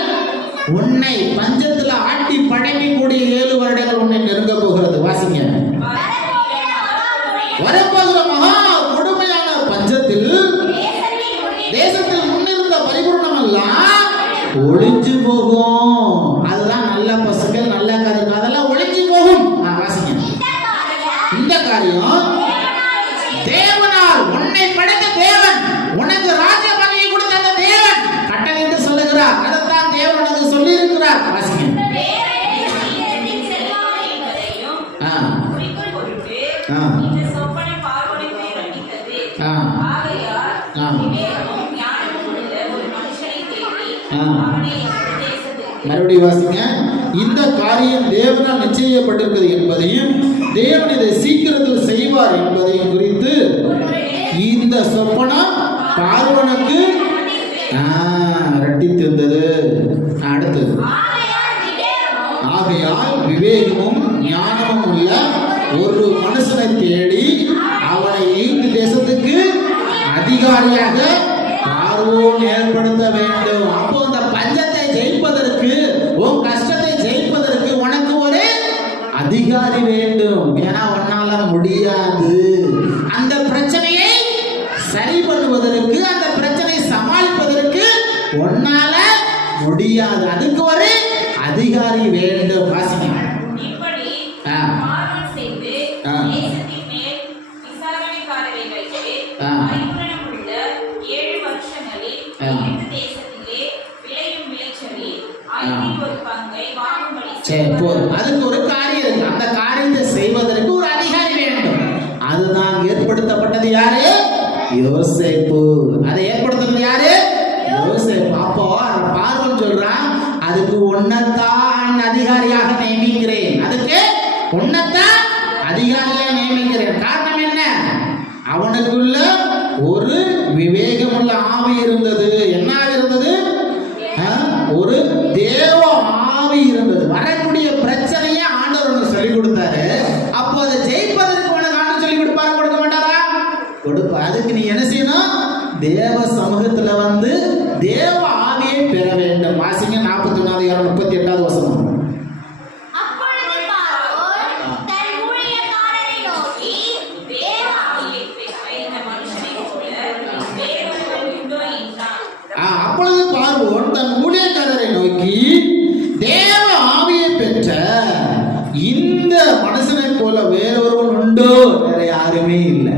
உன்னை பஞ்சத்துல ஆட்டி படைக்கக்கூடிய 7 வருடங்கள் உன்னை நெருங்க போகிறது. வாசிங்க. வரப்போகிற மகா கொடுமையான பஞ்சத்தில் தேசத்தில் முன்னிருந்த பரிபூர்ணம் எல்லாம் ஒளிஞ்சு போகும். அதுதான் நல்ல பசுக்கள், நல்ல கதிர், அதெல்லாம் ஒளிஞ்சு போகும். வாசிங்க. இந்த காரியம் தேவனால், உன்னை படைத்த தேவன், உனக்கு ராஜ பதவியை கொடுத்த அந்த தேவன் கட்டளையிட்டு சொல்லுகிறார். அதைத்தான் தேவன் உனக்கு சொல்லி இருக்கிறார். வாசிங்க. மறுபடியும் வாசிங்க. இந்த காரியம் தேவனால் நிச்சயிக்கப்பட்டிருக்கிறது என்பதையும் தேவன் இதை சீக்கிரத்தில் செய்வார் என்பதையும் குறித்து இந்த சொப்பனம் பார்வோனுக்கு இரட்டித்திருந்தது. அடுத்தது, ஆகையால் விவேகமும் ஞானமும் உள்ள ஒரு மனுஷனை தேடி அவனை எகிப்து தேசத்துக்கு அதிகாரியாக பார்வோன் ஏற்படுத்த வேண்டும். அப்போ இந்த பஞ்சத்தை ஜெயிப்பதற்கு, உன் கஷ்டத்தை ஜெயிப்பதற்கு உனக்கு ஒரு அதிகாரி வேண்டும். ஏன்னா உன்னால முடியாது. அந்த பிரச்சனையை சரி பண்ணுவதற்கு, அந்த பிரச்சனையை சமாளிப்பதற்கு உன்னால முடியாது. அதுக்கு ஒரு அதிகாரி வேண்டும். வாசிங்க. அதுக்கு ஒரு காரியம் இருக்கு. அந்த காரியத்தை செய்வதற்கு ஒரு அதிகாரி வேண்டும். அதுதான் ஏற்படுத்தப்பட்டது. யாரு? யோசேப்பு. அதை ஏற்படுத்துறது யாரு? யோசேப்பு. அப்போ பார்வோன் சொல்றான், அதுக்கு உன்னதான் அதிகாரியாக நியமிக்கிறேன். அதுக்கு உன்னதான் அதிகாரியாக நியமிக்கிறேன். காரணம் என்ன? அவனுக்குள்ள ஒரு விவேகமுள்ள ஆவி இருந்தது. என்ன இருந்தது? ஒரு தேவ ஆவி இருந்தது. வரக்கூடிய பிரச்சனையை ஆண்டவர் சொல்லிக் கொடுத்தாரு. அப்போ அதை ஜெயிப்பதற்கு உனக்கு ஆண்டவர் சொல்லிக் கொடுப்பாரு, கொடுக்க மாட்டாரா? கொடுப்பா. அதுக்கு நீ என்ன செய்யணும்? தேவ சமூகத்துல வந்து தேவ ஆவியை பெற வேண்டும். வாசிங்க. 41:38 வசனம். அப்பொழுது பார்வோன் தன் ஊழியக்காரரை நோக்கி, தேவ ஆவியை பெற்ற இந்த மனுஷனை போல வேறொருவன் உண்டோ? வேற யாருமே இல்லை.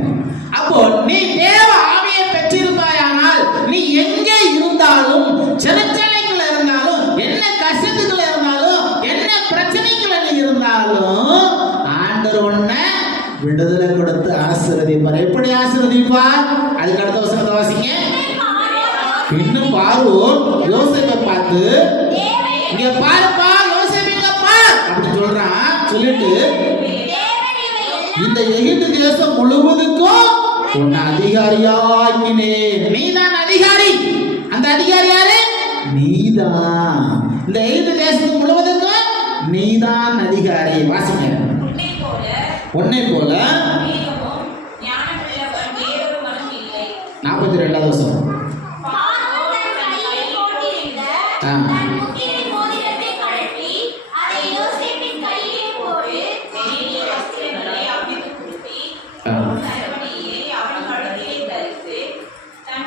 அப்போ நீ தேவ ஆவியை பெற்றிருப்பாயானால் நீ எங்கே இருந்தாலும், சிறைச்சாலைக்குள்ள இருந்தாலும், என்ன கஷ்டத்துக்குள்ள இருந்தாலும், என்ன பிரச்சனைக்குள்ள நீ இருந்தாலும் ஆண்டவர் உன்னை விடுதலை கொடுத்து ஆசீர்வதிப்பார். எப்படி ஆசீர்வதிப்பார்? அதுக்கு அடுத்த வசனத்தை வாசிங்க. இன்னும் பார்வோன் யோசேப்பை பார்த்து, இங்க பாருப்பா யோசேப்பா அப்படி சொல்றான். சொல்லிட்டு, இந்த எகிப்து தேசம் முழுவதுக்கும் உன்னை அதிகாரியாக்கினேன். நீதான் அதிகாரி. அந்த அதிகாரி யாரு? நீதான். இந்த எகிப்து தேசத்துக்கு முழுவதுக்கும் நீதான் அதிகாரி. வாசிங்க. உன்னை போல 42வது வசனம்.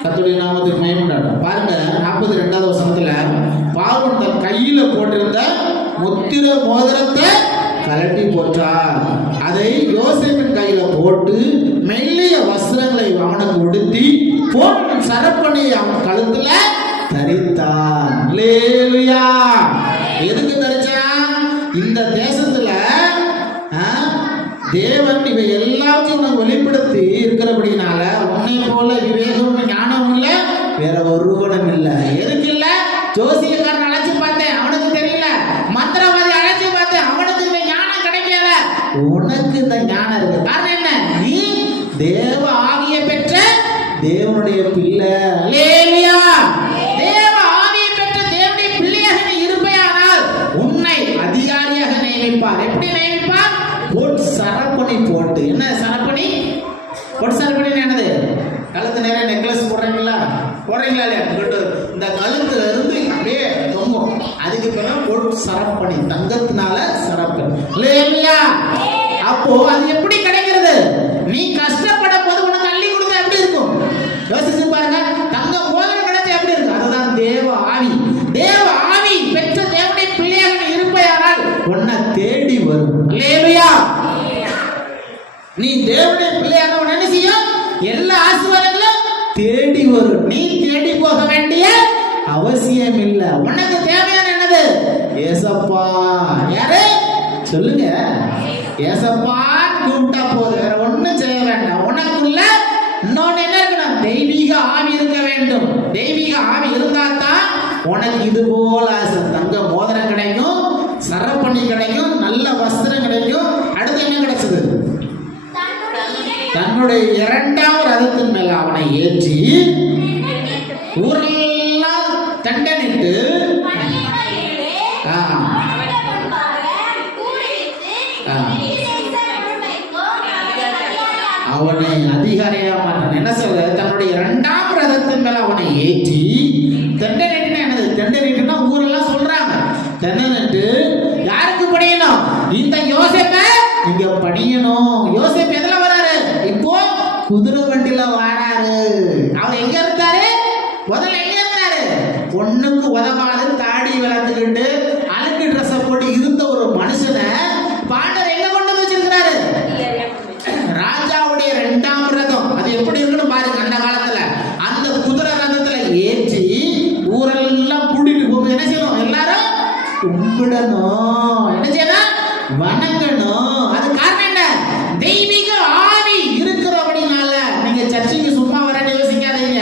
கர்த்தருடைய நாமத்துக்கு மகிமை உண்டாகட்டும். பாருங்க 42வது வசனத்துல பார்வோன் தன் கையில போட்டிருந்த முத்திர மோதிரத்தை கலட்டி போட்டார். அதை யோசேப்பின் கையில போட்டு மெல்லிய வஸ்திரங்களை அவனுக்கு உடுத்தி பொன் சரப்பணியை அவன் கழுத்துல தரித்தான். அல்லேலூயா. எதுக்கு தரிச்சான்? இந்த தேசத்துல தேவன் இவை எல்லாத்தையும் உனக்கு வெளிப்படுத்தி இருக்கிறபடினால உன்னை போல விவேகம் ஞானம் இல்ல, வேற ஒருவனும் இல்ல. எதுக்கு இல்ல? ஜோசியக்காரன் அழைச்சு பார்த்தேன், அவனுக்கு தெரியல. மந்திரவாதி அழைச்சு பார்த்தேன், அவனுக்கு இந்த ஞானம் கிடைக்கல. உனக்கு இந்த ஞானம் இருக்கு. காரணம் என்ன? நீ தேவ ஆவியை பெற்ற தேவனுடைய பிள்ளை. அல்லேலூயா. தேவ ஆவியை பெற்ற தேவனுடைய பிள்ளையாக நீ இருப்பேயானால் உன்னை அதிகாரியாக நியமிப்பார். எப்படி நியமிப்பார்? பொன் சரப்பணி போட்டு. என்ன சரப்பணி? பொன் சரப்பணி என்னது? கழுத்து நேரம் நெக்லஸ் போடுறீங்களா இல்லையா? இந்த கழுத்துல இருந்து அப்படியே தொங்கும். அதுக்கு பிறகு பொன் சரப்பணி, தங்கத்தினால சரப்பணி. இல்லையா? அப்போ அது எப்படி கிடைக்கிறது? நீ கஷ்டப்படும் போது உனக்கு அள்ளி கொடுத்தா எப்படி இருக்கும்? யோசிச்சு பாருங்க. தங்க மோதிரம் கிடைச்சா எப்படி இருக்கும்? அதுதான் தேவ ஆவி. தேவ ஆவி பெற்ற தேவனுடைய பிள்ளையாக இருப்பையானால் உன்னை தேடி வரும். அல்லேலூயா. நீ தேவனுடைய பிள்ளையாக என்ன செய்யும்? எல்லா ஆசீர்வாதங்களும் தேடி வரும். நீ தேடி போக வேண்டிய அவசியம் இல்லை. உனக்கு தேவையான என்னது? ஏசப்பா. யாரு சொல்லுங்க? ஏசப்பா கூப்பிட்டா போதும், வேற ஒண்ணும் செய்ய வேண்டாம். உனக்குள்ள இன்னொன்னு என்ன இருக்கணும்? தெய்வீக ஆவி இருக்க வேண்டும். தெய்வீக ஆவி இருந்தா தான் உனக்கு இது போல தங்க மோதிரம் கிடைக்கும், சரப்பணி கிடைக்கும், நல்ல வஸ்திரம் கிடைக்கும். அடுத்து என்ன கிடைச்சது? தன்னுடைய 2வது ரதத்தின் மேல அவனை ஏற்றி ஊரெல்லாம் தண்டனிட்டு அவனை அதிகாரியா மாற்ற. என்ன சொல்ற? தன்னுடைய 2வது ரதத்தின் மேல அவனை ஏற்றி தண்டனிட்டு. என்னது தண்டனிட்டுனா? ஊரெல்லாம் சொல்றாங்க தண்டனிட்டு. யாருக்கு பணியணும்? இந்த யோசேப்பை இங்க பணியணும். யோசேப்பு எதுல வராரு? இப்போ குதிரை வண்டியில வராரு. அவர் எங்க இருந்தாரு? முதல்ல எங்க இருந்தாரு? பொண்ணுக்கு உதவாது தாடி வளர்த்துக்கிட்டு அழுக்கு ட்ரெஸ் போட்டு இருந்த ஒரு மனுஷனை பாண்டவர் எங்க கொண்டு வச்சிருக்கிறாரு? ராஜாவுடைய 2வது ரதம். அது எப்படி இருக்குன்னு பாருங்க. அந்த காலத்துல அந்த குதிரை ரதத்துல ஏற்றி ஊரெல்லாம் கூட்டிட்டு போகும்போது என்ன செய்யணும்? எல்லாரும் கும்பிடணும். என்ன செய்யணும்? வணங்கணும். அது காரணம் என்ன? தெய்வீக ஆவி இருக்கிறபடினால. நீங்க சர்ச்சைக்கு சும்மா வரன்னு யோசிக்காதீங்க.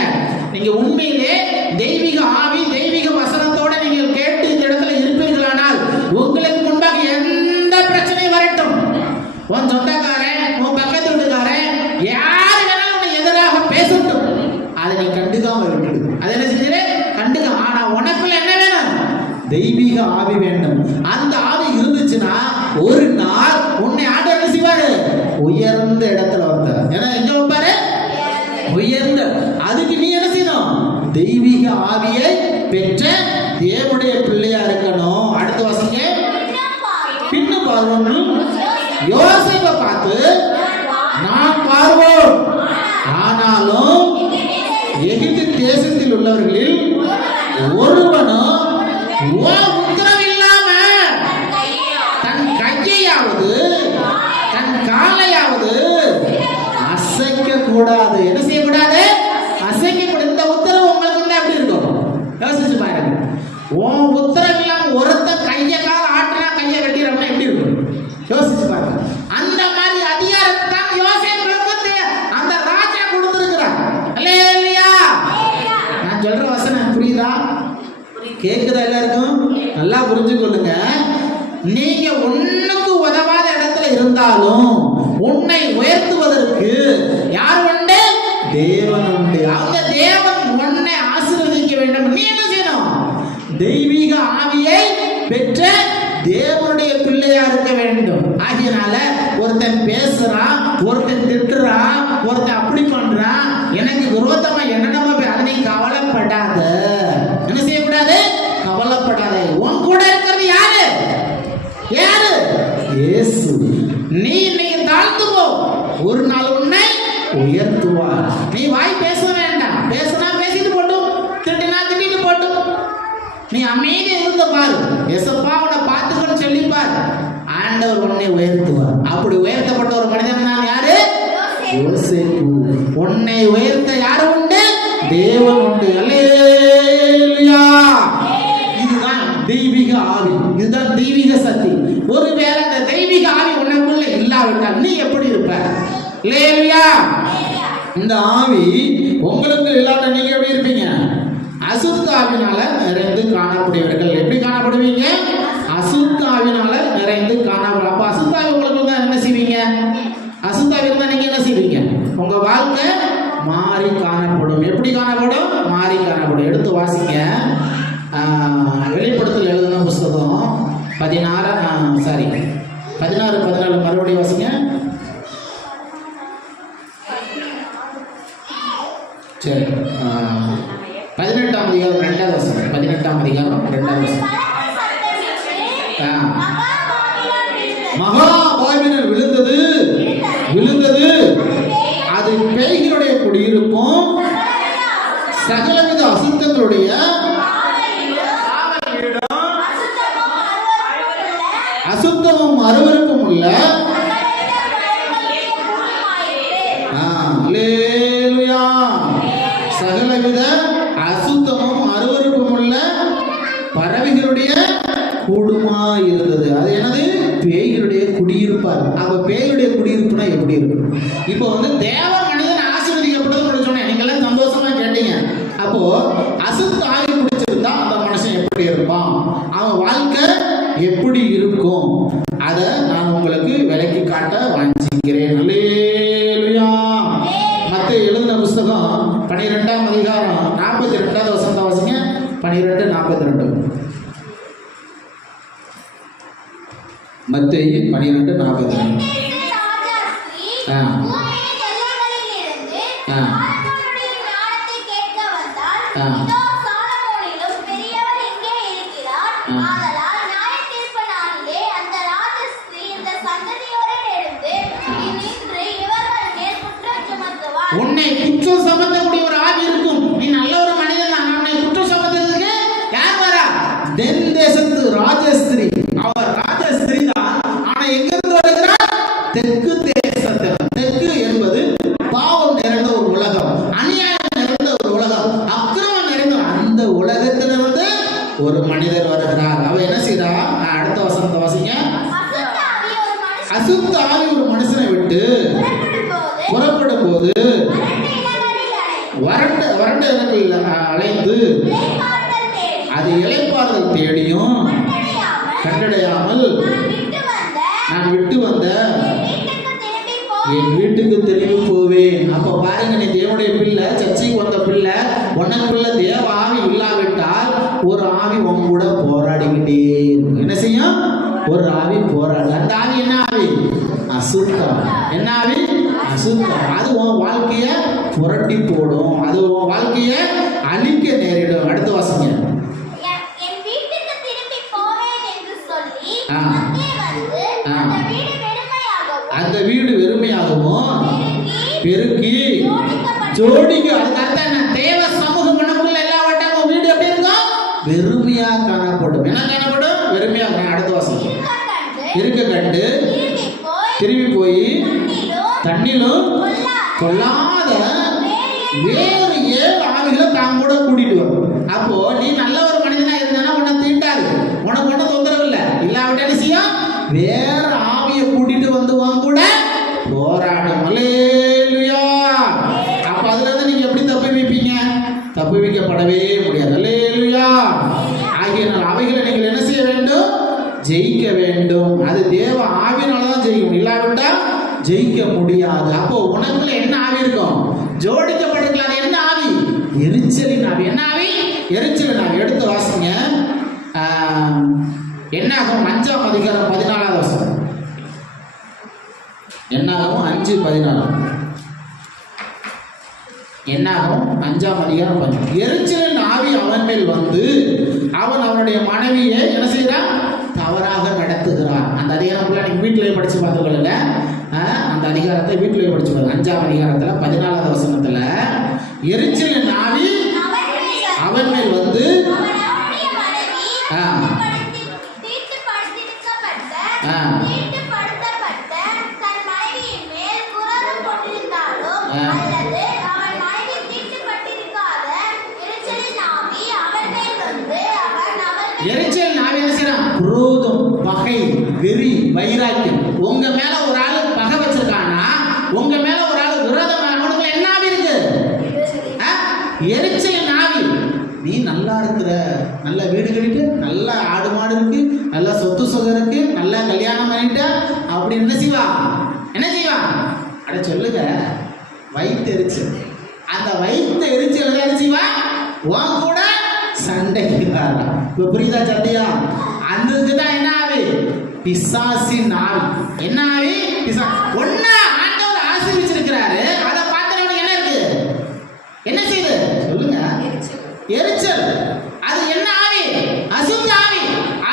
நீங்க உண்மையிலே தெய்வீக ஆவி, தெய்வீக வசனத்தோட நீங்கள் கேட்டு இந்த இடத்துல இருப்பீர்களானால் உங்களுக்கு முன்பாக எந்த பிரச்சனையும் வரட்டும், உன் சொந்தக்காரன், உன் பக்கத்து வீட்டுக்காரன், யார் வேணாலும் உன்னை எதிராக பேசட்டும், அதை நீ கண்டுக்காம விட்டுடு. அது என்ன செஞ்சு கண்டுக்க. ஆனா உனக்குள்ள என்ன வேணும்? தெய்வீக ஆவி வேண்டும். அந்த ஆவி இருந்துச்சுன்னா ஒரு நாள் உன்னை ஆண்டவர் என்ன செய்வாரு? உயர்ந்த இடத்துல வந்தார். ஏன்னா எங்க வைப்பாரு? உயர்ந்த. அதுக்கு நீ என்ன செய்யணும்? தெய்வீக ஆவியை பெற்ற தேவனுடைய பிள்ளையா இருக்கணும். அடுத்த வாசிங்க. பின்னு பார்வோன் யோசேப்பை பார்த்து, நான் பார்வோன், ஆனாலும் எகிப்து தேசத்தில் உள்ளவர்களில் ஒருவனும் உத்தரவில்லாம தன் கையையாவது தன் காலையாவது அசைக்க கூடாது. என்ன செய்யக்கூடாது? அசைக்க கூடாது. இந்த உத்தரவு உங்களுக்கு வந்து எப்படி இருக்கும்? யோசிச்சு பாருங்க. உன் உத்தரவு இல்லாம ஒருத்த கைய கால ஆட்டினா கையை வெட்டிடுறவங்க எப்படி இருக்கும்? யோசிச்சு பாருங்க. அந்த மாதிரி அதிகாரத்தை தான் யோசேப்புக்கு அந்த ராஜா கொடுத்திருக்கிறார். அல்லேலூயா. நான் சொல்ற வசனம் புரியுதா? கேக்குதா? எல்லாருக்கும் நல்லா புரிஞ்சு கொள்ளுங்க. நீங்க ஒண்ணுக்கு உதவாத இடத்துல இருந்தாலும் உன்னை உயர்த்துவதற்கு யார் உண்டு? தேவன் உண்டு. அந்த தேவன் உன்னை ஆசீர்வதிக்க வேண்டும். நீ என்ன செய்யணும்? தெய்வீக ஆவியை பெற்ற தேவனுடைய பிள்ளையா இருக்க வேண்டும். ஆகையினால ஒருத்தன் பேசுறான், ஒருத்தன் திட்டுறான், ஒருத்தன் அப்படி பண்றான், எனக்கு விரோதமா என்னென்னமோ அதை நீ கவலைப்படாத. என்ன செய்யக்கூடாது? கவலைப்படாத. உன் கூட இருக்கிறது யாரு? யாரு? இயேசு. நீ இன்னைக்கு தாழ்த்துவோ, ஒரு நாள் உன்னை உயர்த்துவார். நீ வாய் பேச வேண்டாம். பேசினா பேசிட்டு போட்டும், திட்டினா திட்டிட்டு போட்டும். நீ அமைதியா இருந்து பாரு. எசப்பா உன்னை பார்த்துக்கன்னு சொல்லி பாரு. ஆண்டவர் உன்னை உயர்த்துவார். அப்படி உயர்த்தப்பட்ட ஒரு மனிதன் தான் யாரு? யோசேப்பு. உன்னை உயர்த்த யாரு உண்டு? தேவன் உண்டு. அல்லேலூயா. இதுதான் தெய்வீக ஆவி. இதுதான் தெய்வீக சக்தி. ஒருவேளை அந்த தெய்வீக ஆவி உனக்குள்ள இல்லாவிட்டால் நீ எப்படி இருப்ப? அல்லேலூயா. இந்த ஆவி உங்களுக்கு இல்லாத நீங்க எப்படி இருப்பீங்க? அசுத்தாவினால நிறைந்து காணக்கூடியவர்கள். எப்படி காணப்படுவீங்க? அசுத்தாவினால நிறைந்து காணப்படும். அப்ப அசுத்தாவி உங்களுக்கு தான் என்ன செய்வீங்க? அசுத்தாவி இருந்தா நீங்க என்ன செய்வீங்க? உங்க வாழ்க்கை மாறி காணப்படும். எப்படி காணப்படும்? மாறி காணப்படும். எடுத்து வாசிங்க. வெளிப்படுத்தல் எழுதின புஸ்தகம் 16 14 மறுபடியும் வாசிங்க. சரி. 18ஆம் அதிகாரம் 2வது வசனம். 18ஆம் அதிகாரம் 2வது வசனம். மகா பாபிலோன் விழுந்தது. அது பேய்களுடைய குடியிருப்பும் சகலவித அசுத்தங்களுடைய அசுத்தமும் அருவருப்பும் உள்ள சகலவித அசுத்தமும் அருவருப்பும் உள்ள பறவைகளுடைய கூடுமா இருந்தது. அது என்னது? பேய்களுடைய குடியிருப்பார். அப்ப பேய்களுடைய குடியிருப்புனா எப்படி இருக்கும்? இப்போ வந்து தேவ மனிதன் ஆசீர்வதிக்கப்பட்டது சொன்னேன். நீங்க எல்லாம் சந்தோஷமா கேட்டீங்க. அப்போ அசுத்த ஆவி பிடிச்சிருந்தா அந்த மனுஷன் எப்படி இருப்பான்? அவன் வாழ்க்கை எப்படி இருக்கும்? அதை நான் உங்களுக்கு விளக்கி காட்ட வாஞ்சிக்கிறேன். அல்லேலூயா. மத்தேயு எழுதின புஸ்தகம் 12ஆம் அதிகாரம் 42வது வசனம் வாசிங்க. 12:42. மத்தேயு 12:42. உன்னை குற்றம் சம்பந்தக்கூடிய ஒரு ஆவி இருக்கும். நீ நல்ல ஒரு மனிதன் தான். உன்னை குற்றம் சம்பந்தத்துக்கு யார் வரா? தென் தேசத்து ராஜஸ்திரீ. அவர் ராஜஸ்திரீ தான். ஆனா எங்க இருந்து வருகிறார்? தெற்கு தேசத்தில். தெற்கு என்பது பாவம் நிறைந்த ஒரு உலகம், அநியாயம் நிறைந்த ஒரு உலகம், அக்கிரமம் நிறைந்த அந்த உலகத்திலிருந்து ஒரு மனிதர் வருகிறார். அவ என்ன செய்தா? அடுத்த வசனத்தை வாசிங்க. அசுத்த ஆவி ஒரு மனுஷனை விட்டு புறப்படும் போது வறண்ட இடங்களில் அலைந்து அது இளைப்பாறுதல் தேடியும் கண்டடையாமல் நான் விட்டு வந்த என் வீட்டுக்கு திரும்பி போவேன். அப்ப பாருங்க, நீ தேவனுடைய பிள்ளை, சர்ச்சைக்கு வந்த பிள்ளை, உனக்குள்ள தேவ ஆவி இல்லாவிட்டால் ஒரு ஆவி உன் கூட போராடிக்கிட்டே இருக்கும். என்ன செய்யும்? ஒரு ஆவி போராடு. அந்த ஆவி என்ன ஆவி? அசுத்தம். என்ன ஆவி? அசுத்தம். அது உன் வாழ்க்கைய புரட்டி போடும். அது உன் வாழ்க்கைய அழிக்க நேரிடும். அடுத்த வாசிங்க. அந்த வீடு வெறுமையாகவும் பெருக்கி ஜோடிக்கு. அதுக்கு அர்த்தம் என்ன? தேவ சமூகம் உனக்குள்ள எல்லா வட்டமும் வீடு எப்படி இருக்கும்? இருக்க கண்டு திரும்பி போய் திரும்பி போய் தண்ணீரும் தண்ணிலும் கொள்ளாத வேறு 7 ஆவிகளை தான் கூட கூட்டிட்டு வரும். அப்போ நீ நல்ல ஒரு மனிதனா இருந்தானா உன்னை தீண்டாது, உனக்கு ஒன்றும் தொந்தரவு இல்லை. இல்லாவிட்டா என்ன செய்யும்? வேற ஆவியை கூட்டிட்டு வந்து உன் கூட போராடும். அல்லேலூயா. அப்ப அதுல இருந்து நீங்க எப்படி தப்புவிப்பீங்க? தப்புவிக்கப்படவே முடியாது. அல்லேலூயா. ஆகியனால் அவைகளை நீங்கள் என்ன செய்ய வேண்டும்? ஜெயிக்க வேண்டும். அது தேவ ஆவினாலதான் ஜெயிக்கும், இல்லாவிட்டா ஜெயிக்க முடியாது. அப்போ உனக்குள்ள என்ன ஆவி இருக்கும்? ஜோடிக்கப்பட்டிருக்கலாம். என்ன ஆவி? எரிச்சலின் ஆவி. என்ன ஆவி? எரிச்சலின் ஆவி. எடுத்து வாசிங்க. என்னாகும் 5ஆம் அதிகாரம் 14வது வசனம். என்னாகும் 5:14. என்னாகும் 5ஆம் அதிகாரம் 14. எரிச்சலின் ஆவி அவன் மேல் வந்து அவன் அவனுடைய மனைவியை என்ன செய்யறான்? தவறாக நடத்துகிறான். அந்த அதிகாரம் நீங்க வீட்டிலேயே படிச்சு பார்த்துக்கொள்ளுங்க. அந்த அதிகாரத்தை வீட்டிலேயே படிச்சு பாருங்க. 5ஆம் அதிகாரத்துல 14வது வசனத்துல எரிச்சலின் ஆவி அவன் மேல் வந்து எரிச்சல் ஆவி என்ன செய்யறான்? குரோதம், பகை, வெறி, வைராக்கியம். உங்க மேல ஒரு ஆளு பகை வச்சிருக்கானா, உங்க மேல ஒரு ஆளு விரோதமான, உனக்கு என்ன ஆவி இருக்கு? எரிச்சல் ஆவி. நீ நல்லா இருக்கிற, நல்ல வீடு கட்டிட்டு, நல்ல ஆடு மாடு இருக்கு, நல்ல சொத்து சொகம் இருக்கு, நல்லா கல்யாணம் பண்ணிட்ட, அப்படி என்ன செய்வா? என்ன செய்வா? அட சொல்லுங்க, வயிற்று எரிச்சல். அந்த வயிற்று எரிச்சல் என்ன செய்வா? உன் கூட சண்டைக்கு வரா. இப்ப புரியுதா சண்டையா? அந்த இதுதான் என்ன ஆவி? பிசாசின் ஆவி. என்ன ஆவி? ஒன்னா ஆண்டவர் ஆசீர்வதிச்சிருக்கிறாரு. அதை பார்த்தவனுக்கு என்ன இருக்கு? என்ன செய்யுது? சொல்லுங்க. எரிச்சல். அது என்ன ஆவி? அசுத்த ஆவி.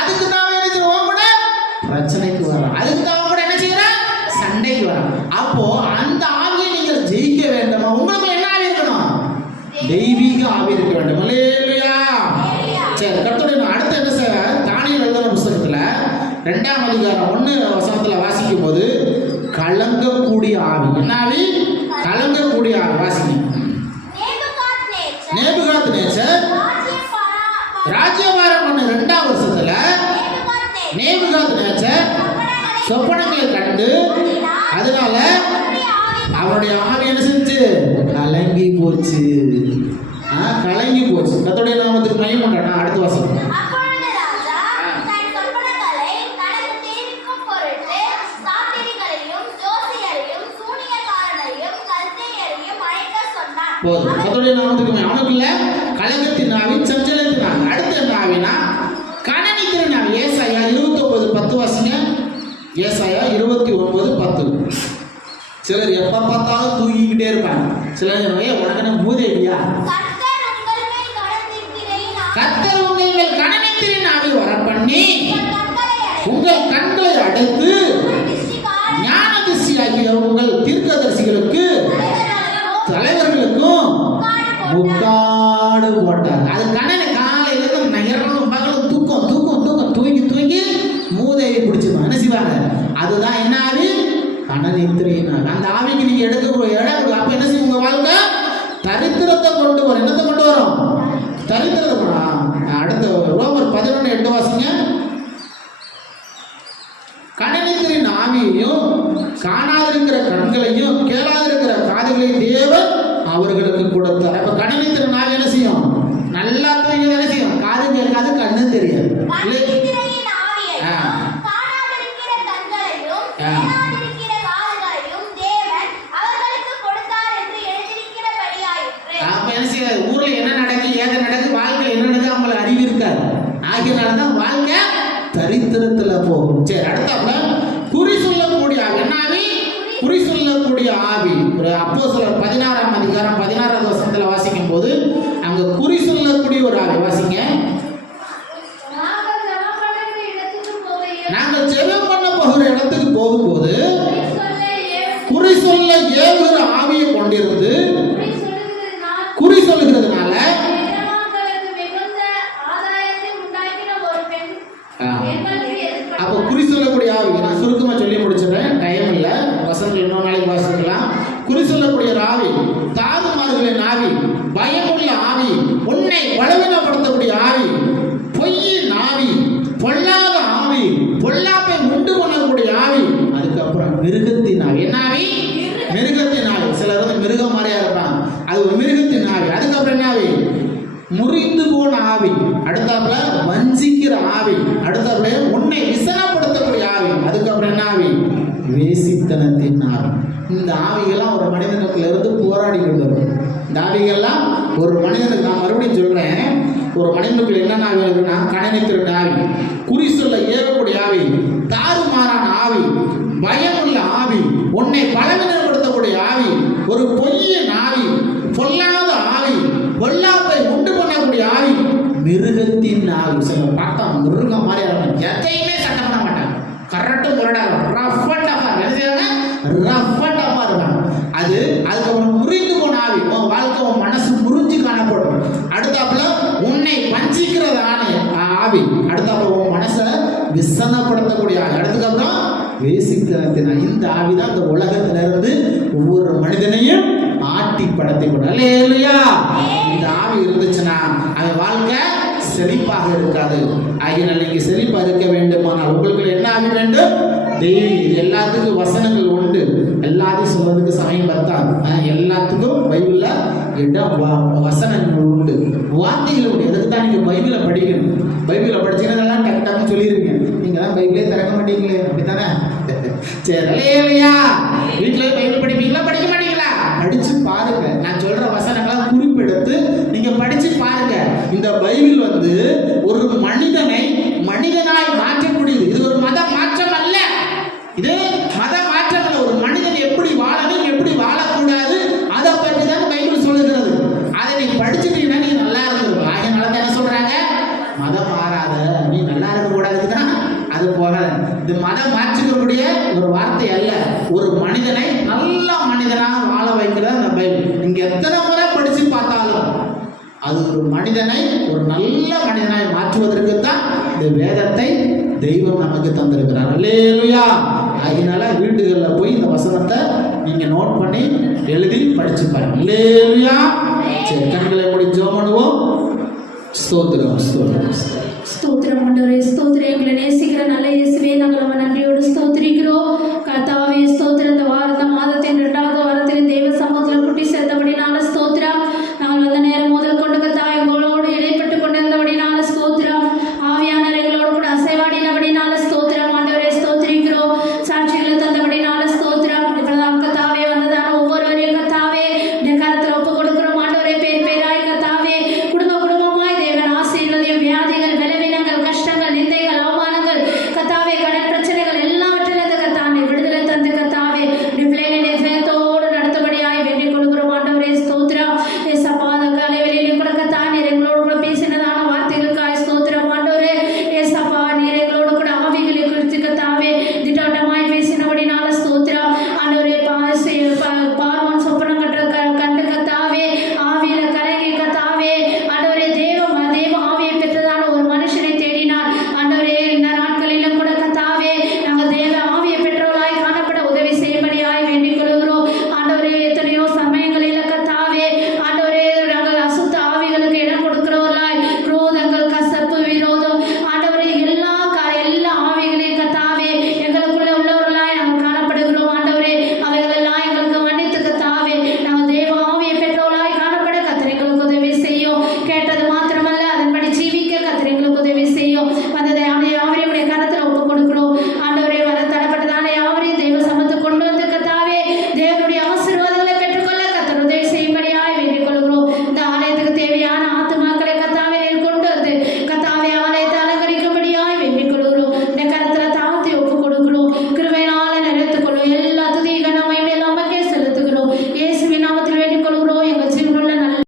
அதுக்கு தான் எரிச்சல். உன் கூட பிரச்சனைக்கு வரும். அதுக்கு தான் கூட என்ன செய்யறா? சண்டைக்கு வரும். அப்போ அந்த ஆவியை நீங்கள் ஜெயிக்க வேண்டுமா? உங்களுக்கு என்ன ஆவி இருக்கணும்? தெய்வீக ஆவி இருக்க வேண்டும். அல்லேலூயா. சரி, கர்த்தருடைய அடுத்து என்ன செய்ய? தானியேல் எழுதின புத்தகத்துல 2ஆம் அதிகாரம் 1 வசனத்துல வாசிக்கும் போது கலங்கக்கூடிய ஆவி. என்ன ஆவி? கலங்கக்கூடிய ஆவி. வாசிங்க. நேபுகாத்நேச்சர் ராஜ்யபாரம் பண்ண 2ஆம் வருஷத்துல நேபுகாத்நேச்சர் சொப்பனங்களை கண்டு அதனால அவருடைய ஆவி என்ன செஞ்சு? கலங்கி போச்சு. கலங்கி போச்சு. கர்த்தருடைய நாமத்துக்கு மகிமை உண்டாகட்டும். அடுத்த வசனம். போதும். கர்த்தருடைய நாமத்துக்கு அவனுக்கு இல்ல கலங்கத்தின் ஆவி, சஞ்சலத்தின் ஆவி. அடுத்த என்ன ஆவினா? கனனித்தின் ஆவி. ஏசாயா 29:10 வாசிங்க. ஏசாயா 29:10. சிலர் எப்ப பார்த்தாலும் தூங்கிக்கிட்டே இருப்பாங்க. சிலர் உனக்கு மூதேவியா? கர்த்தர் உங்கள் மேல் கனனித்தின் ஆவி வர பண்ணி உங்கள் கண்களை அடைத்து ஞான திருஷ்டியாகிய உங்கள் தீர்க்கதரிசிகளுக்கு தலைவர்களுக்கும் முக்காடு போட்டார். அது கண்ணனை காலையில நகரம் பகலும் தூக்கம் தூக்கம் தூக்கம் தூங்கி தூங்கி மூதேவி பிடிச்சிருவாங்க. என்ன செய்வாங்க? அதுதான் என்ன ஆவி? கனனித்திரின். அந்த ஆவிக்கு நீங்க இடம். அப்ப என்ன செய்யும்? உங்க வாழ்க்கை தரித்திரத்தை கொண்டு வரும். என்னத்தை கொண்டு வரும்? தரித்திரத்தை. அடுத்த ரோமர் 11:8 வாசிங்க. கனனித்திரின் ஆவியையும் காணாதிருக்கிற கண்களையும் கேளாதிருக்கிற காதுகளையும் தேவன் அவர்களுக்கு கொடுத்தார். அப்ப கனனித்திரின் ஆவி என்ன செய்யும்? நல்லா தூங்கி என்ன செய்யும்? காது கேட்காது, கண்ணு தெரியாது. ஊர்ல என்ன நடக்கு, ஏத நடக்கு, வாழ்க்கை என்ன நடக்கு அவங்களை அறிவு இருக்காது. ஆகியனாலதான் வாழ்க்கை தரித்திரத்துல போகும். சரி, அடுத்தாப்புல குறி சொல்லக்கூடிய ஆவி. என்ன ஆவி? குறி சொல்லக்கூடிய ஆவி. அப்போஸ்தலர் 16ஆம் அதிகாரம் 16வது வசனத்துல வாசிக்கும் போது அங்க குறி சொல்லக்கூடிய ஒரு ஆவி. வாசிங்க. நாங்கள் ஜெபம் பண்ண போகிற இடத்துக்கு போகும்போது குறி சொல்ல ஏவுகிற ஆவியை கொண்டிருந்து குறி சொல்லுகிறதுனால அப்ப குறி சொல்லக்கூடிய ஆவி ஆவி? முறிந்து போன ஆவி. அடுத்தாப்புல வஞ்சிக்கிற ஆவி. அடுத்தாப்புல உன்னை விசனப்படுத்தக்கூடிய ஆவி. அதுக்கப்புறம் என்ன ஆவி? வேசித்தனத்தின் ஆவி. இந்த ஆவிகள்லாம் ஒரு மனிதனுக்குள்ள இருந்து போராடி கொண்டு வரும். இந்த ஆவிகள்லாம் ஒரு மனிதனுக்கு, நான் மறுபடியும் சொல்றேன், ஒரு மனிதனுக்குள்ள என்னென்ன ஆவி இருக்குன்னா, கணனி திருட்ட ஆவி, குறி சொல்ல ஏறக்கூடிய ஆவி, தாறுமாறான ஆவி, பயமுள்ள ஆவி, உன்னை பலவீனப்படுத்தக்கூடிய ஆவி, ஒரு பொய்யின் ஆவி, பொல்லாத ஆவி, பொல்லாப்பை உண்டு பண்ணக்கூடிய ஆவி, மிருகத்தின் ஆவி. சில பார்த்தா மிருகம் மாதிரி இருக்கும், எதையுமே சட்டம் பண்ண மாட்டாங்க, கரெக்டு முரடாக ரஃப் அண்ட் டஃபா இருக்காங்க. அதுக்கப்புறம் முறிந்து போன ஆவி, உன் வாழ்க்கை உன் மனசு முறிஞ்சு காணப்படும். அடுத்தாப்புல உன்னை வஞ்சிக்கிறது ஆவி. அடுத்தாப்புல உன் மனசை விசனப்படுத்தக்கூடிய ஆவி. அதுக்கப்புறம் வேசித்தனத்தின். இந்த ஆவி தான் இந்த உலகத்திலிருந்து ஒவ்வொரு மனிதனையும் ஆட்டி படத்தை கொண்டு. அல்லேலூயா. இந்த ஆவி இருந்துச்சுன்னா அவன் வாழ்க்கை செழிப்பாக இருக்காது. ஆகினால் நீங்க செழிப்பாக இருக்க வேண்டுமானால் உங்களுக்கு என்ன ஆவி வேண்டும்? தெய்வீக. இது எல்லாத்துக்கும் வசனங்கள் உண்டு, எல்லாத்தையும் சொல்றதுக்கு சமயம் பத்தாது. எல்லாத்துக்கும் பைபிள்ல வசனங்கள் உண்டு, வார்த்தைகள் உண்டு. எதுக்கு தான் நீங்க பைபிளை படிக்கணும். பைபிளை படிச்சீங்கன்னா கரெக்டாக சொல்லிருவீங்க. நீங்க தான் பைபிளே திறக்க மாட்டீங்களே, அப்படித்தானே? சரி, இல்லையா? வீட்டுல பைபிள் படிப்பீங்களா, படிக்க மாட்டீங்களா? படிச்சு பாருங்க. நான் சொல்ற வசனங்களை குறிப்பெடுத்து நீங்க படிச்சு பாருங்க. இந்த பைபிள் வந்து ஒரு மனிதனை மனிதனாய் மாற்றக்கூடியது. இது ஒரு மத மாற்றம் அல்ல. இது மத மாற்றம் அல்ல. ஒரு மனிதன் எப்படி வாழணும், எப்படி வாழக்கூடாது, அதை பற்றி தான் பைபிள் சொல்லுகிறது. அதை நீ படிச்சுட்டீங்கன்னா நீ நல்லா இருந்துருவ. அதனால தான் என்ன சொல்றாங்க? மதம் மாறாத, நீ நல்லா இருக்க கூடாதுதான் அது போக. இது மதம் மாற்றிக்கக்கூடிய ஒரு வார்த்தை அல்ல. ஒரு மனிதனை நல்ல மனிதனாக வாழ வைக்கிறது அந்த பைபிள். நீங்க எத்தனை முறை படிச்சு பார்த்தாலும் அது ஒரு மனிதனை ஒரு நல்ல மனிதனாய் மாற்றுவதற்கு தான் இந்த வேதத்தை தெய்வம் நமக்கு தந்திருக்கிறார். அல்லேலூயா. அதனால வீடுகளில் போய் இந்த வசனத்தை நீங்க நோட் பண்ணி எழுதி படிச்சு பாருங்க. அல்லேலூயா. சரி, கண்களை மூடி ஜெபம் பண்ணுவோம். ஸ்தோத்திரம், ஸ்தோத்திரம், ஸ்தோத்திரம் ஆண்டவரே, ஸ்தோத்திரம். எங்களை நேசிக்கிற நல்ல